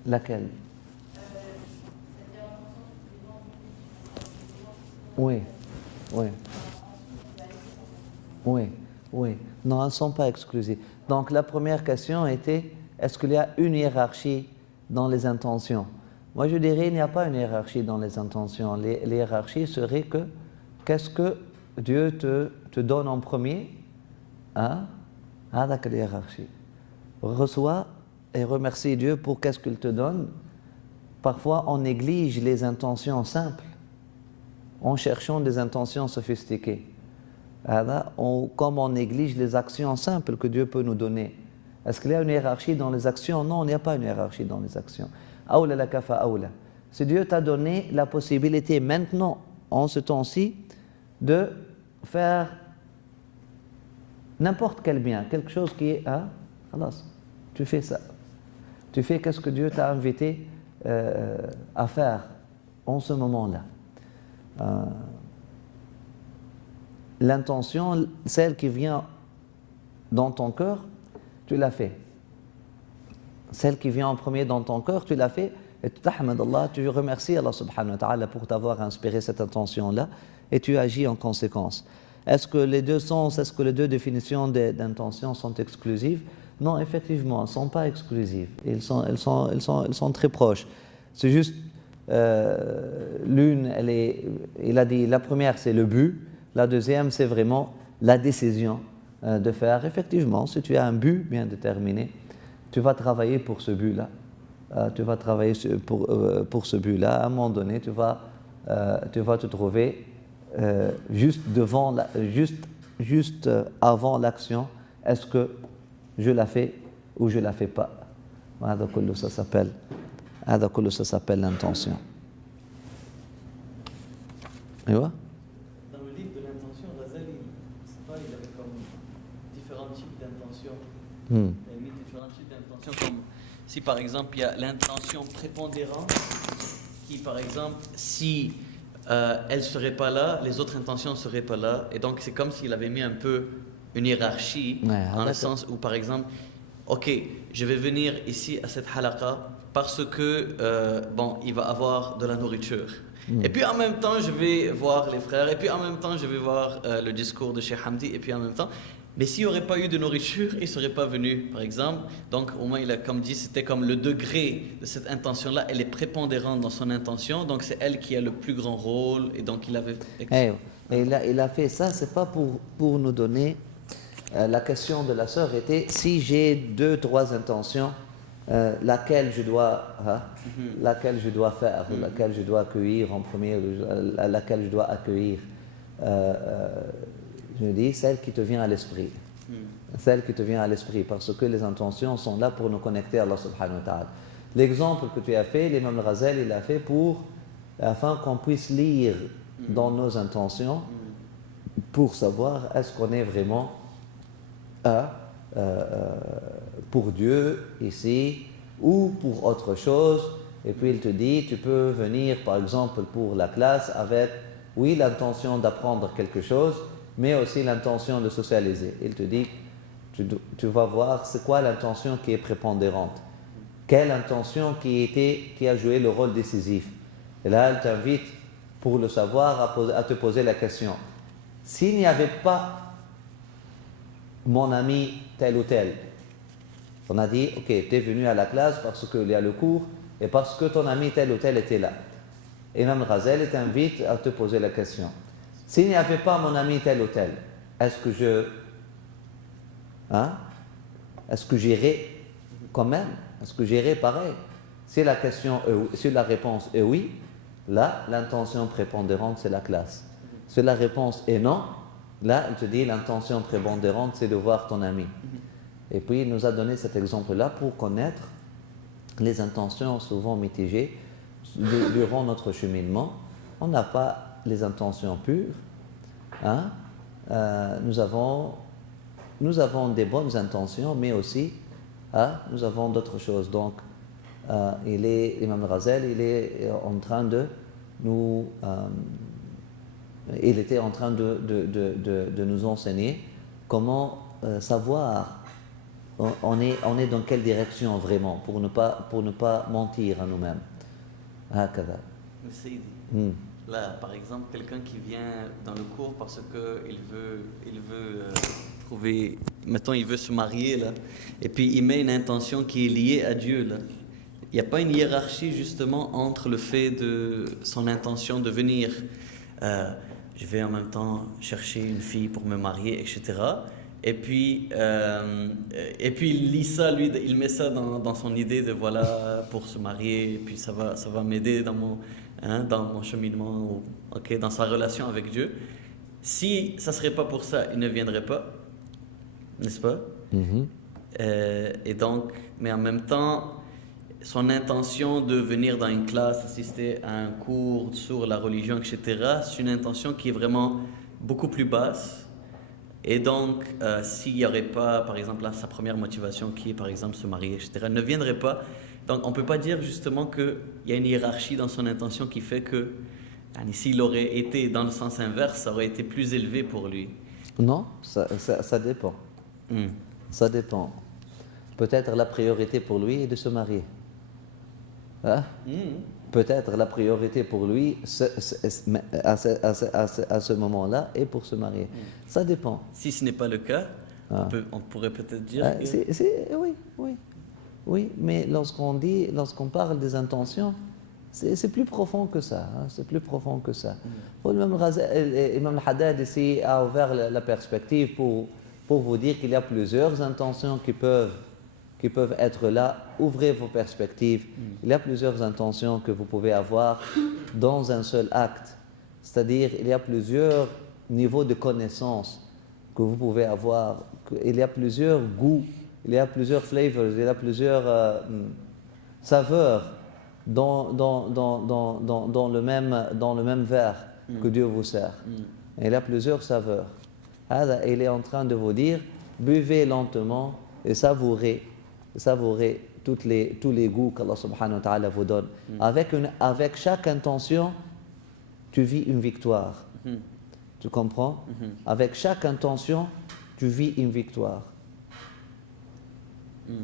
Laquelle? Oui. Non, elles ne sont pas exclusives. Donc la première question était, est-ce qu'il y a une hiérarchie dans les intentions? Moi je dirais, il n'y a pas une hiérarchie dans les intentions. Les hiérarchies seraient que, qu'est-ce que Dieu te donne en premier, hein, avec la hiérarchie. Reçois et remercie Dieu pour qu'est-ce qu'il te donne. Parfois, on néglige les intentions simples en cherchant des intentions sophistiquées. Comme on néglige les actions simples que Dieu peut nous donner. Est-ce qu'il y a une hiérarchie dans les actions? Non, il n'y a pas une hiérarchie dans les actions. Awla laka fa awla. Si Dieu t'a donné la possibilité maintenant, en ce temps-ci, de faire n'importe quel bien, quelque chose qui est, tu fais ça. Tu fais qu'est-ce que Dieu t'a invité à faire en ce moment-là. L'intention, celle qui vient dans ton cœur, tu l'as fait. Celle qui vient en premier dans ton cœur, tu l'as fait. Et tu t'ahmad Allah, tu remercies Allah subhanahu wa ta'ala pour t'avoir inspiré cette intention-là et tu agis en conséquence. Est-ce que les deux sens, est-ce que les deux définitions d'intention sont exclusives? Non, effectivement, elles ne sont pas exclusives. Elles sont très proches. C'est juste, l'une, il a dit, la première c'est le but, la deuxième c'est vraiment la décision de faire. Effectivement, si tu as un but bien déterminé, tu vas travailler pour ce but-là. Tu vas travailler pour ce but-là. À un moment donné, tu vas te trouver juste avant l'action. Est-ce que je la fais ou je la fais pas? Ça s'appelle l'intention. Et voilà. Dans le livre de l'intention, Ghazali, il avait comme différents types d'intentions. Il a mis différents types d'intentions, comme si par exemple il y a l'intention prépondérante, qui par exemple, si elle ne serait pas là, les autres intentions ne seraient pas là. Et donc c'est comme s'il avait mis un peu une hiérarchie, dans le sens où par exemple, ok, je vais venir ici à cette halaqa parce que, il va avoir de la nourriture. Et puis en même temps, je vais voir les frères, et puis en même temps, je vais voir le discours de Cheikh Hamdi, et puis en même temps. Mais s'il n'y aurait pas eu de nourriture, il ne serait pas venu, par exemple. Donc au moins, il a comme dit, c'était comme le degré de cette intention-là, elle est prépondérante dans son intention, donc c'est elle qui a le plus grand rôle, et donc il avait... Et il a fait ça, c'est pas pour nous donner... la question de la sœur était, si j'ai 2-3 intentions, laquelle je dois faire, laquelle je dois accueillir en premier, laquelle je dois accueillir, je me dis celle qui te vient à l'esprit, celle qui te vient à l'esprit, parce que les intentions sont là pour nous connecter à Allah subhanahu wa ta'ala. L'exemple que tu as fait, l'imam Ghazali, il a fait afin qu'on puisse lire dans nos intentions pour savoir est-ce qu'on est vraiment pour Dieu ici ou pour autre chose. Et puis il te dit, tu peux venir par exemple pour la classe avec, oui, l'intention d'apprendre quelque chose, mais aussi l'intention de socialiser. Il te dit, tu vas voir c'est quoi l'intention qui est prépondérante, quelle intention qui a joué le rôle décisif. Et là, elle t'invite, pour le savoir, à te poser la question. S'il n'y avait pas mon ami tel ou tel, on a dit, ok, tu es venu à la classe parce qu'il y a le cours et parce que ton ami tel ou tel était là. Imam Ghazali t'invite à te poser la question. S'il n'y avait pas mon ami tel ou tel, est-ce que j'irai quand même? Est-ce que j'irai pareil? Si la réponse est oui, là, l'intention prépondérante, c'est la classe. Si la réponse est non, là, il te dit, l'intention prépondérante, c'est de voir ton ami. Et puis, il nous a donné cet exemple-là pour connaître les intentions souvent mitigées durant notre cheminement. On n'a pas les intentions pures. Nous avons des bonnes intentions, mais aussi, nous avons d'autres choses. Donc, Imam Ghazali, il était en train de nous enseigner comment savoir on est dans quelle direction vraiment, pour ne pas mentir à nous-mêmes. Là, par exemple, quelqu'un qui vient dans le cours parce qu'il veut trouver, mettons, il veut se marier, là, et puis il met une intention qui est liée à Dieu, là. Il n'y a pas une hiérarchie justement entre le fait de son intention de venir je vais en même temps chercher une fille pour me marier, etc. Et puis il lit ça, lui, il met ça dans son idée de voilà, pour se marier, et puis ça va m'aider dans mon cheminement, dans sa relation avec Dieu. Si ça serait pas pour ça, il ne viendrait pas, n'est-ce pas? Et donc, mais en même temps, son intention de venir dans une classe, assister à un cours sur la religion, etc., c'est une intention qui est vraiment beaucoup plus basse. Et donc, s'il n'y aurait pas, par exemple, là, sa première motivation qui est, par exemple, se marier, etc., elle ne viendrait pas. Donc, on ne peut pas dire justement qu'il y a une hiérarchie dans son intention qui fait que, s'il aurait été dans le sens inverse, ça aurait été plus élevé pour lui. Non, ça dépend. Ça dépend. Peut-être la priorité pour lui est de se marier. Hein? Peut-être la priorité pour lui à ce moment-là est pour se marier. Ça dépend. Si ce n'est pas le cas, on pourrait peut-être dire que... Oui, mais lorsqu'on parle des intentions, c'est plus profond que ça. Hein, c'est plus profond que ça. Imam Al-Haddad ici a ouvert la perspective pour vous dire qu'il y a plusieurs intentions qui peuvent être là. Ouvrez vos perspectives. Il y a plusieurs intentions que vous pouvez avoir dans un seul acte. C'est-à-dire, il y a plusieurs niveaux de connaissance que vous pouvez avoir. Il y a plusieurs goûts, il y a plusieurs flavors, il y a plusieurs saveurs dans le même verre que Dieu vous sert. Il y a plusieurs saveurs. Il est en train de vous dire, buvez lentement et savourez tous les goûts qu'Allah subhanahu wa ta'ala vous donne. Avec chaque intention, tu vis une victoire. Tu comprends? Avec chaque intention, tu vis une victoire.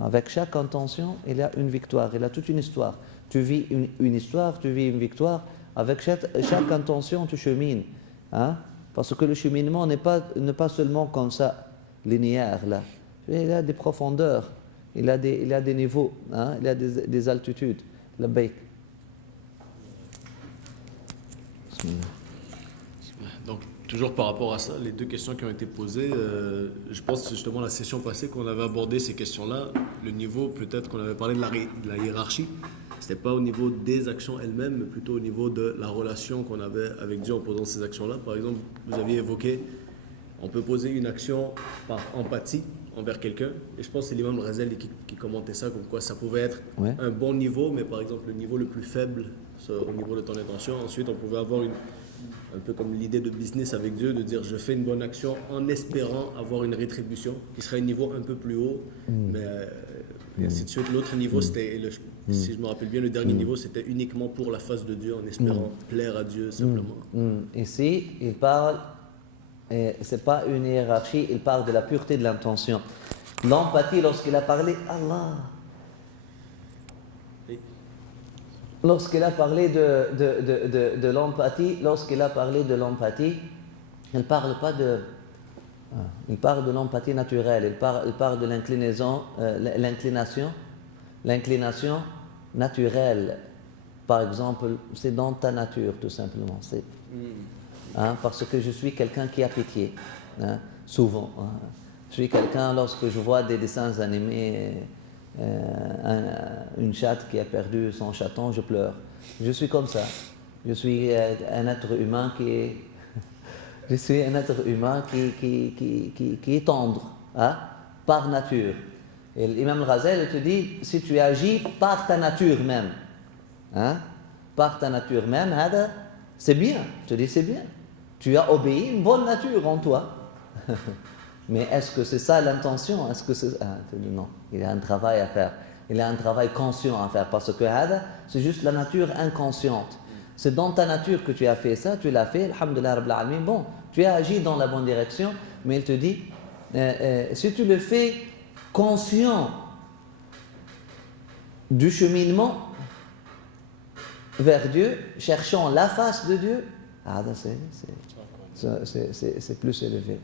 Avec chaque intention, il y a une victoire, il y a toute une histoire. Tu vis une histoire, tu vis une victoire. Avec chaque intention, tu chemines. Hein? Parce que le cheminement n'est pas seulement comme ça, linéaire. Là. Il y a des profondeurs. Il y a des niveaux, hein? Il y a des altitudes. La baik. Donc, toujours par rapport à ça, les deux questions qui ont été posées, je pense que justement la session passée qu'on avait abordé ces questions-là, le niveau, peut-être qu'on avait parlé de la hiérarchie, c'était pas au niveau des actions elles-mêmes, mais plutôt au niveau de la relation qu'on avait avec Dieu en posant ces actions-là. Par exemple, vous aviez évoqué, on peut poser une action par empathie envers quelqu'un, et je pense que c'est l'imam Al-Ghazali qui commentait ça, comme quoi ça pouvait être un bon niveau, mais par exemple le niveau le plus faible, au niveau de ton intention. Ensuite, on pouvait avoir un peu comme l'idée de business avec Dieu, de dire je fais une bonne action en espérant avoir une rétribution, qui serait un niveau un peu plus haut, mais et ainsi de suite. L'autre niveau, c'était, si je me rappelle bien, le dernier niveau, c'était uniquement pour la face de Dieu, en espérant plaire à Dieu simplement. Ici, il parle, c'est pas une hiérarchie, il parle de la pureté de l'intention. L'empathie, lorsqu'il a parlé, lorsqu'il a parlé de l'empathie, il parle pas de... Il parle de l'empathie naturelle, il parle de l'inclination naturelle. Par exemple, c'est dans ta nature, tout simplement. Parce que je suis quelqu'un qui a pitié, souvent. Je suis quelqu'un, lorsque je vois des dessins animés, une chatte qui a perdu son chaton, je pleure. Je suis comme ça. Je suis un être humain qui est... Je suis un être humain qui est tendre, par nature. Et l'imam Al-Ghazali te dit, si tu agis par ta nature même, par ta nature même, c'est bien. Je te dis, c'est bien. Tu as obéi une bonne nature en toi. Mais est-ce que c'est ça l'intention? Est-ce que c'est... non, il y a un travail à faire. Il y a un travail conscient à faire. Parce que c'est juste la nature inconsciente. C'est dans ta nature que tu as fait ça, tu l'as fait, alhamdoulilah rabbil alamin. Bon, tu as agi dans la bonne direction, mais il te dit, si tu le fais conscient du cheminement vers Dieu, cherchant la face de Dieu, c'est plus élevé.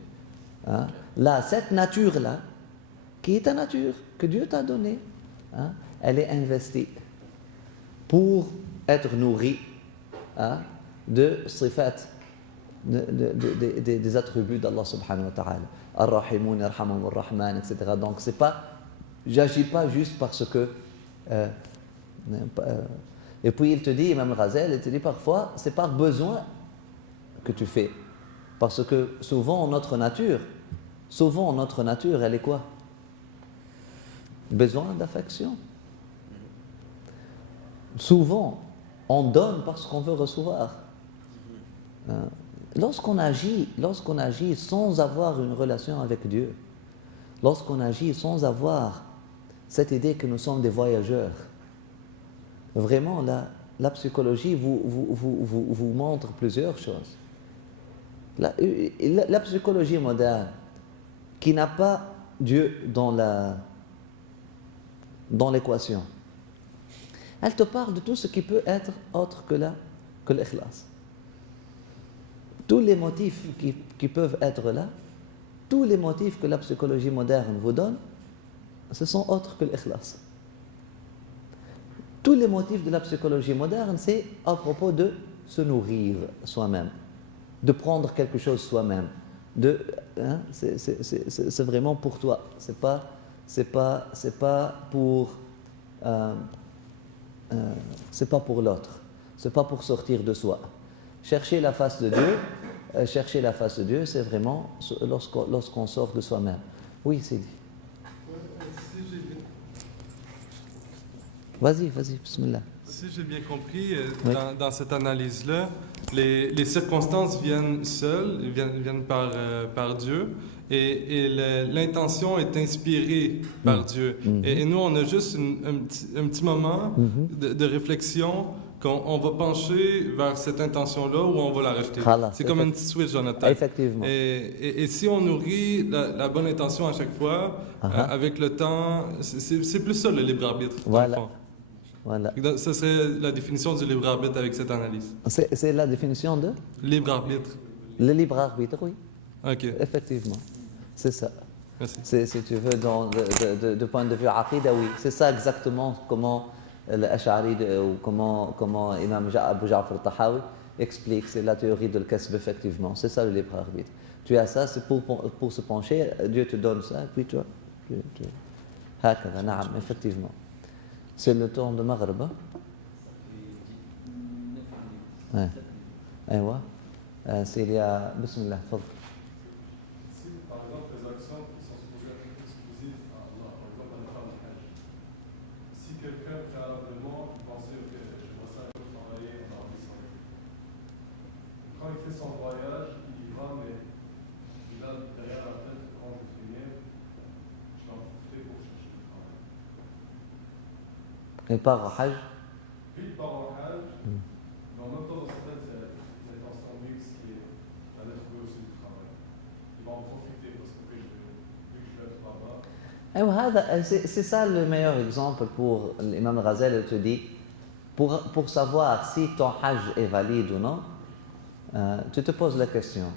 Là, cette nature-là, qui est ta nature, que Dieu t'a donnée, elle est investie pour être nourrie de sifat des attributs d'Allah subhanahu wa ta'ala. Ar-Rahimun, Yarhamum, Ar-Rahman, etc. Donc c'est pas, j'agis pas juste parce que. Et puis il te dit, Imam Ghazali, il te dit parfois, c'est par besoin que tu fais. Parce que souvent notre nature, elle est quoi? Besoin d'affection. Souvent, on donne parce qu'on veut recevoir. Lorsqu'on agit sans avoir une relation avec Dieu, lorsqu'on agit sans avoir cette idée que nous sommes des voyageurs, vraiment la psychologie vous montre plusieurs choses. La psychologie moderne, qui n'a pas Dieu dans l'équation, elle te parle de tout ce qui peut être autre que l'ikhlas. Tous les motifs qui peuvent être là, tous les motifs que la psychologie moderne vous donne, ce sont autres que l'ikhlas. Tous les motifs de la psychologie moderne, c'est à propos de se nourrir soi-même, de prendre quelque chose soi-même. C'est vraiment pour toi. C'est pas pour l'autre. C'est pas pour sortir de soi. Chercher la face de Dieu, c'est vraiment lorsqu'on sort de soi-même. Oui, Sidi. Vas-y, bismillah. Si j'ai bien compris, Oui. dans cette analyse-là, les circonstances viennent seules, viennent par Dieu, et l'intention est inspirée par Dieu. Et nous, on a juste un petit moment de réflexion qu'on va pencher vers cette intention-là ou on va la rejeter. C'est comme un petit switch dans notre tête. Effectivement. Et si on nourrit la bonne intention à chaque fois, avec le temps, c'est plus ça le libre arbitre. dans le Voilà. fond. Voilà. Ça serait la définition du libre arbitre avec cette analyse. C'est la définition de Libre arbitre. le libre arbitre, oui. Ok, Effectivement. C'est ça. merci. Si tu veux, de point de vue aqida, oui. C'est ça exactement comment l'Ash'ari ou comment Imam Abu Ja'far al-Tahawi explique. C'est la théorie de l'kasb, effectivement. C'est ça le libre arbitre. Tu as ça, c'est pour se pencher. Dieu te donne ça, puis toi. Hakada, na'am, effectivement. C'est le temps de Maghreb. Ouais. Aïwa. S'il y a. Bismillah, fadl. Si, par exemple, les actions qui sont supposées être exclusives à Allah, par exemple, à la femme de Hajj, si quelqu'un préalablement pensait, ok, je vois ça, je vais travailler en Arabie Saoudite. Quand il fait son voyage, il y va, mais il a derrière la tête, quand je finis, je vais en profiter pour chercher du travail. Et par Hajj. Puis il part en Hajj, mais en même temps, dans sa tête, c'est l'intention mixte qui est d'aller trouver aussi du travail. Il va en profiter parce que vu que je vais être là-bas. C'est ça le meilleur exemple pour l'imam Ghazali. Il te dit, pour savoir si ton hajj est valide ou non, tu te poses la question.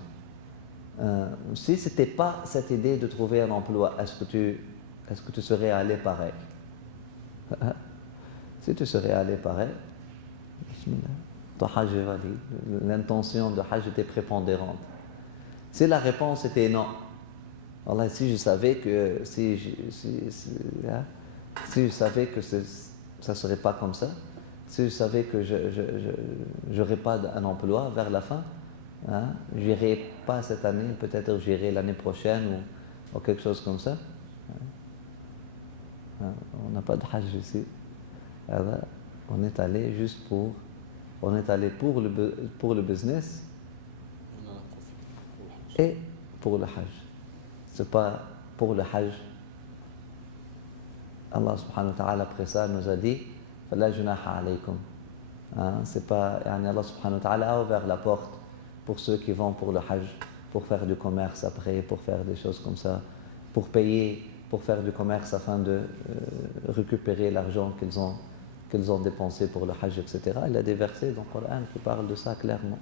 Si ce n'était pas cette idée de trouver un emploi, est-ce que tu serais allé pareil? Si tu serais allé pareil, ton hajj est valide, l'intention de hajj était prépondérante. Si la réponse était non, alors si je savais que si je savais que ça ne serait pas comme ça, si je savais que je n'aurais pas un emploi vers la fin, je n'irai pas cette année, peut-être j'irai l'année prochaine ou quelque chose comme ça. On n'a pas de hajj ici. On est allé juste pour le business et pour le hajj. C'est pas pour le hajj. Allah subhanahu wa ta'ala après ça nous a dit فَلَا جُنَاحَ عَلَيْكُمْ. C'est pas, Allah subhanahu wa ta'ala a ouvert la porte pour ceux qui vont pour le hajj, pour faire du commerce après, pour faire des choses comme ça, pour payer, pour faire du commerce afin de récupérer l'argent qu'ils ont dépensé pour le hajj, etc. Il y a des versets dans le Coran qui parlent de ça clairement.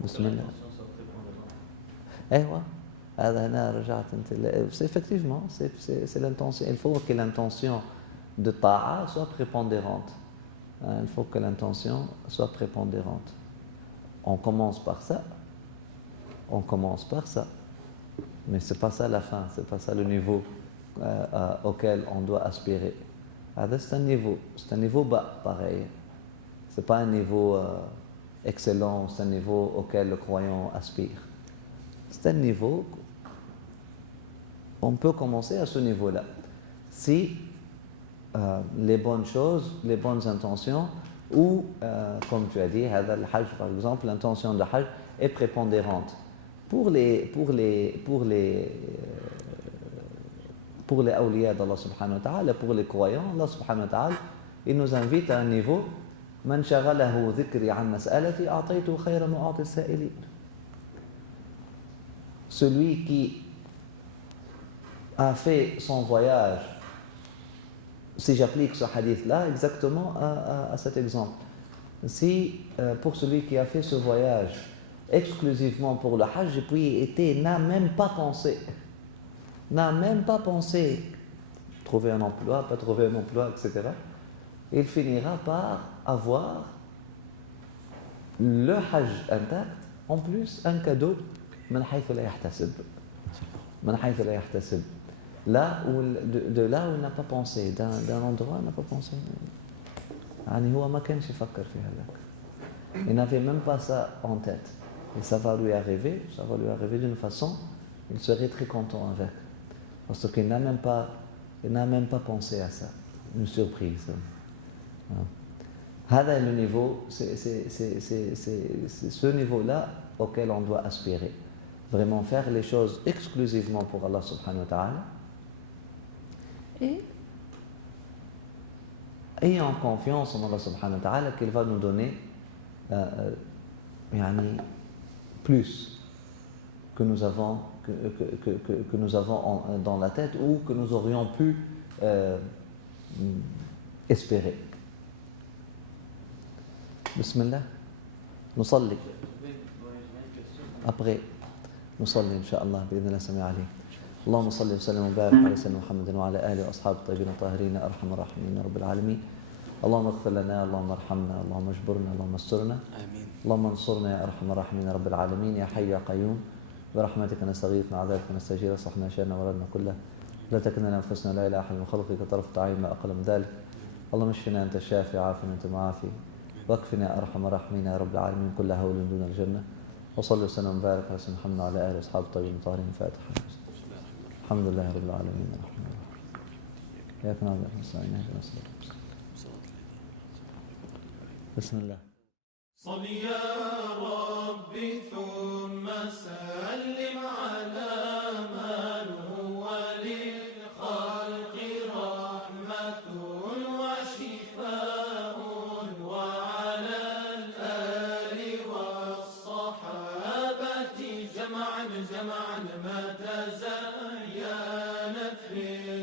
Bismillah. Effectivement, c'est l'intention. Il faut que l'intention de ta'a soit prépondérante. Il faut que l'intention soit prépondérante. On commence par ça. On commence par ça. Mais ce n'est pas ça la fin, ce n'est pas ça le niveau auquel on doit aspirer. C'est un niveau bas, pareil. Ce n'est pas un niveau excellent, c'est un niveau auquel le croyant aspire. C'est un niveau, on peut commencer à ce niveau-là. Si les bonnes choses, les bonnes intentions, ou comme tu as dit, le hajj par exemple, l'intention de hajj est prépondérante. Pour les awliya d'Allah subhanahu wa ta'ala, pour les croyants, Allah subhanahu wa ta'ala, il nous invite à un niveau Man shaghalahu dhikri an mas'alati a'taytu khayra mu'ati as-sa'ilin. Celui qui a fait son voyage, si j'applique ce hadith-là exactement à cet exemple, si pour celui qui a fait ce voyage exclusivement pour le hajj, puis n'a même pas pensé trouver un emploi, pas trouver un emploi, etc., il finira par avoir le hajj intact, en plus un cadeau من حيث لا يحتسب. من حيث لا يحتسب. Là où, de là où il n'a pas pensé, d'un endroit où il n'a pas pensé. هو ما كانش يفكر في هذاك. Il n'avait même pas ça en tête. Et ça va lui arriver d'une façon, il serait très content avec. Parce qu'il n'a même pas pensé à ça. Une surprise. هذا est le niveau, c'est ce niveau-là auquel on doit aspirer. Vraiment faire les choses exclusivement pour Allah subhanahu wa ta'ala. Et ayant confiance en Allah subhanahu wa ta'ala qu'il va nous donner plus que nous avons dans la tête ou que nous aurions pu espérer. Bismillah. نصلي. Après, نصلي إن شاء الله بإذن الله السميع العليم. اللهم صل وسلم وبارك على سيدنا محمد وعلى آله وأصحابه الطيبين الطاهرين أرحم الراحمين يا رب العالمين. اللهم اغفر لنا، اللهم ارحمنا، اللهم اجبرنا، اللهم استرنا. آمين. اللهم انصرنا يا أرحم الراحمين يا رب العالمين. يا حي يا قيوم برحمتك نستغيث، من عذابك نستجير، اصلحنا شأننا وردنا كله، لا تكلنا لأنفسنا لا إله أحد من خلقك طرفة عين ما أقل من ذلك. اللهم اشفنا أنت الشافي، عافنا أنت معافي، واكفنا يا أرحم الراحمين يا رب العالمين كل هول دون الجنة. وصلي وسلم وبارك على سيدنا محمد وعلى آله وأصحابه الطيبين الطاهرين. الفاتحة. الحمد لله رب العالمين الرحمن الرحيم. إياك نعبد وإياك نستعين اهدنا الصراط المستقيم. بسم الله. صل يا ربي ثم سلم على من هو للخلق رحمة وشفاء، وعلى الآل والصحابة جمعا ما تزينت فيه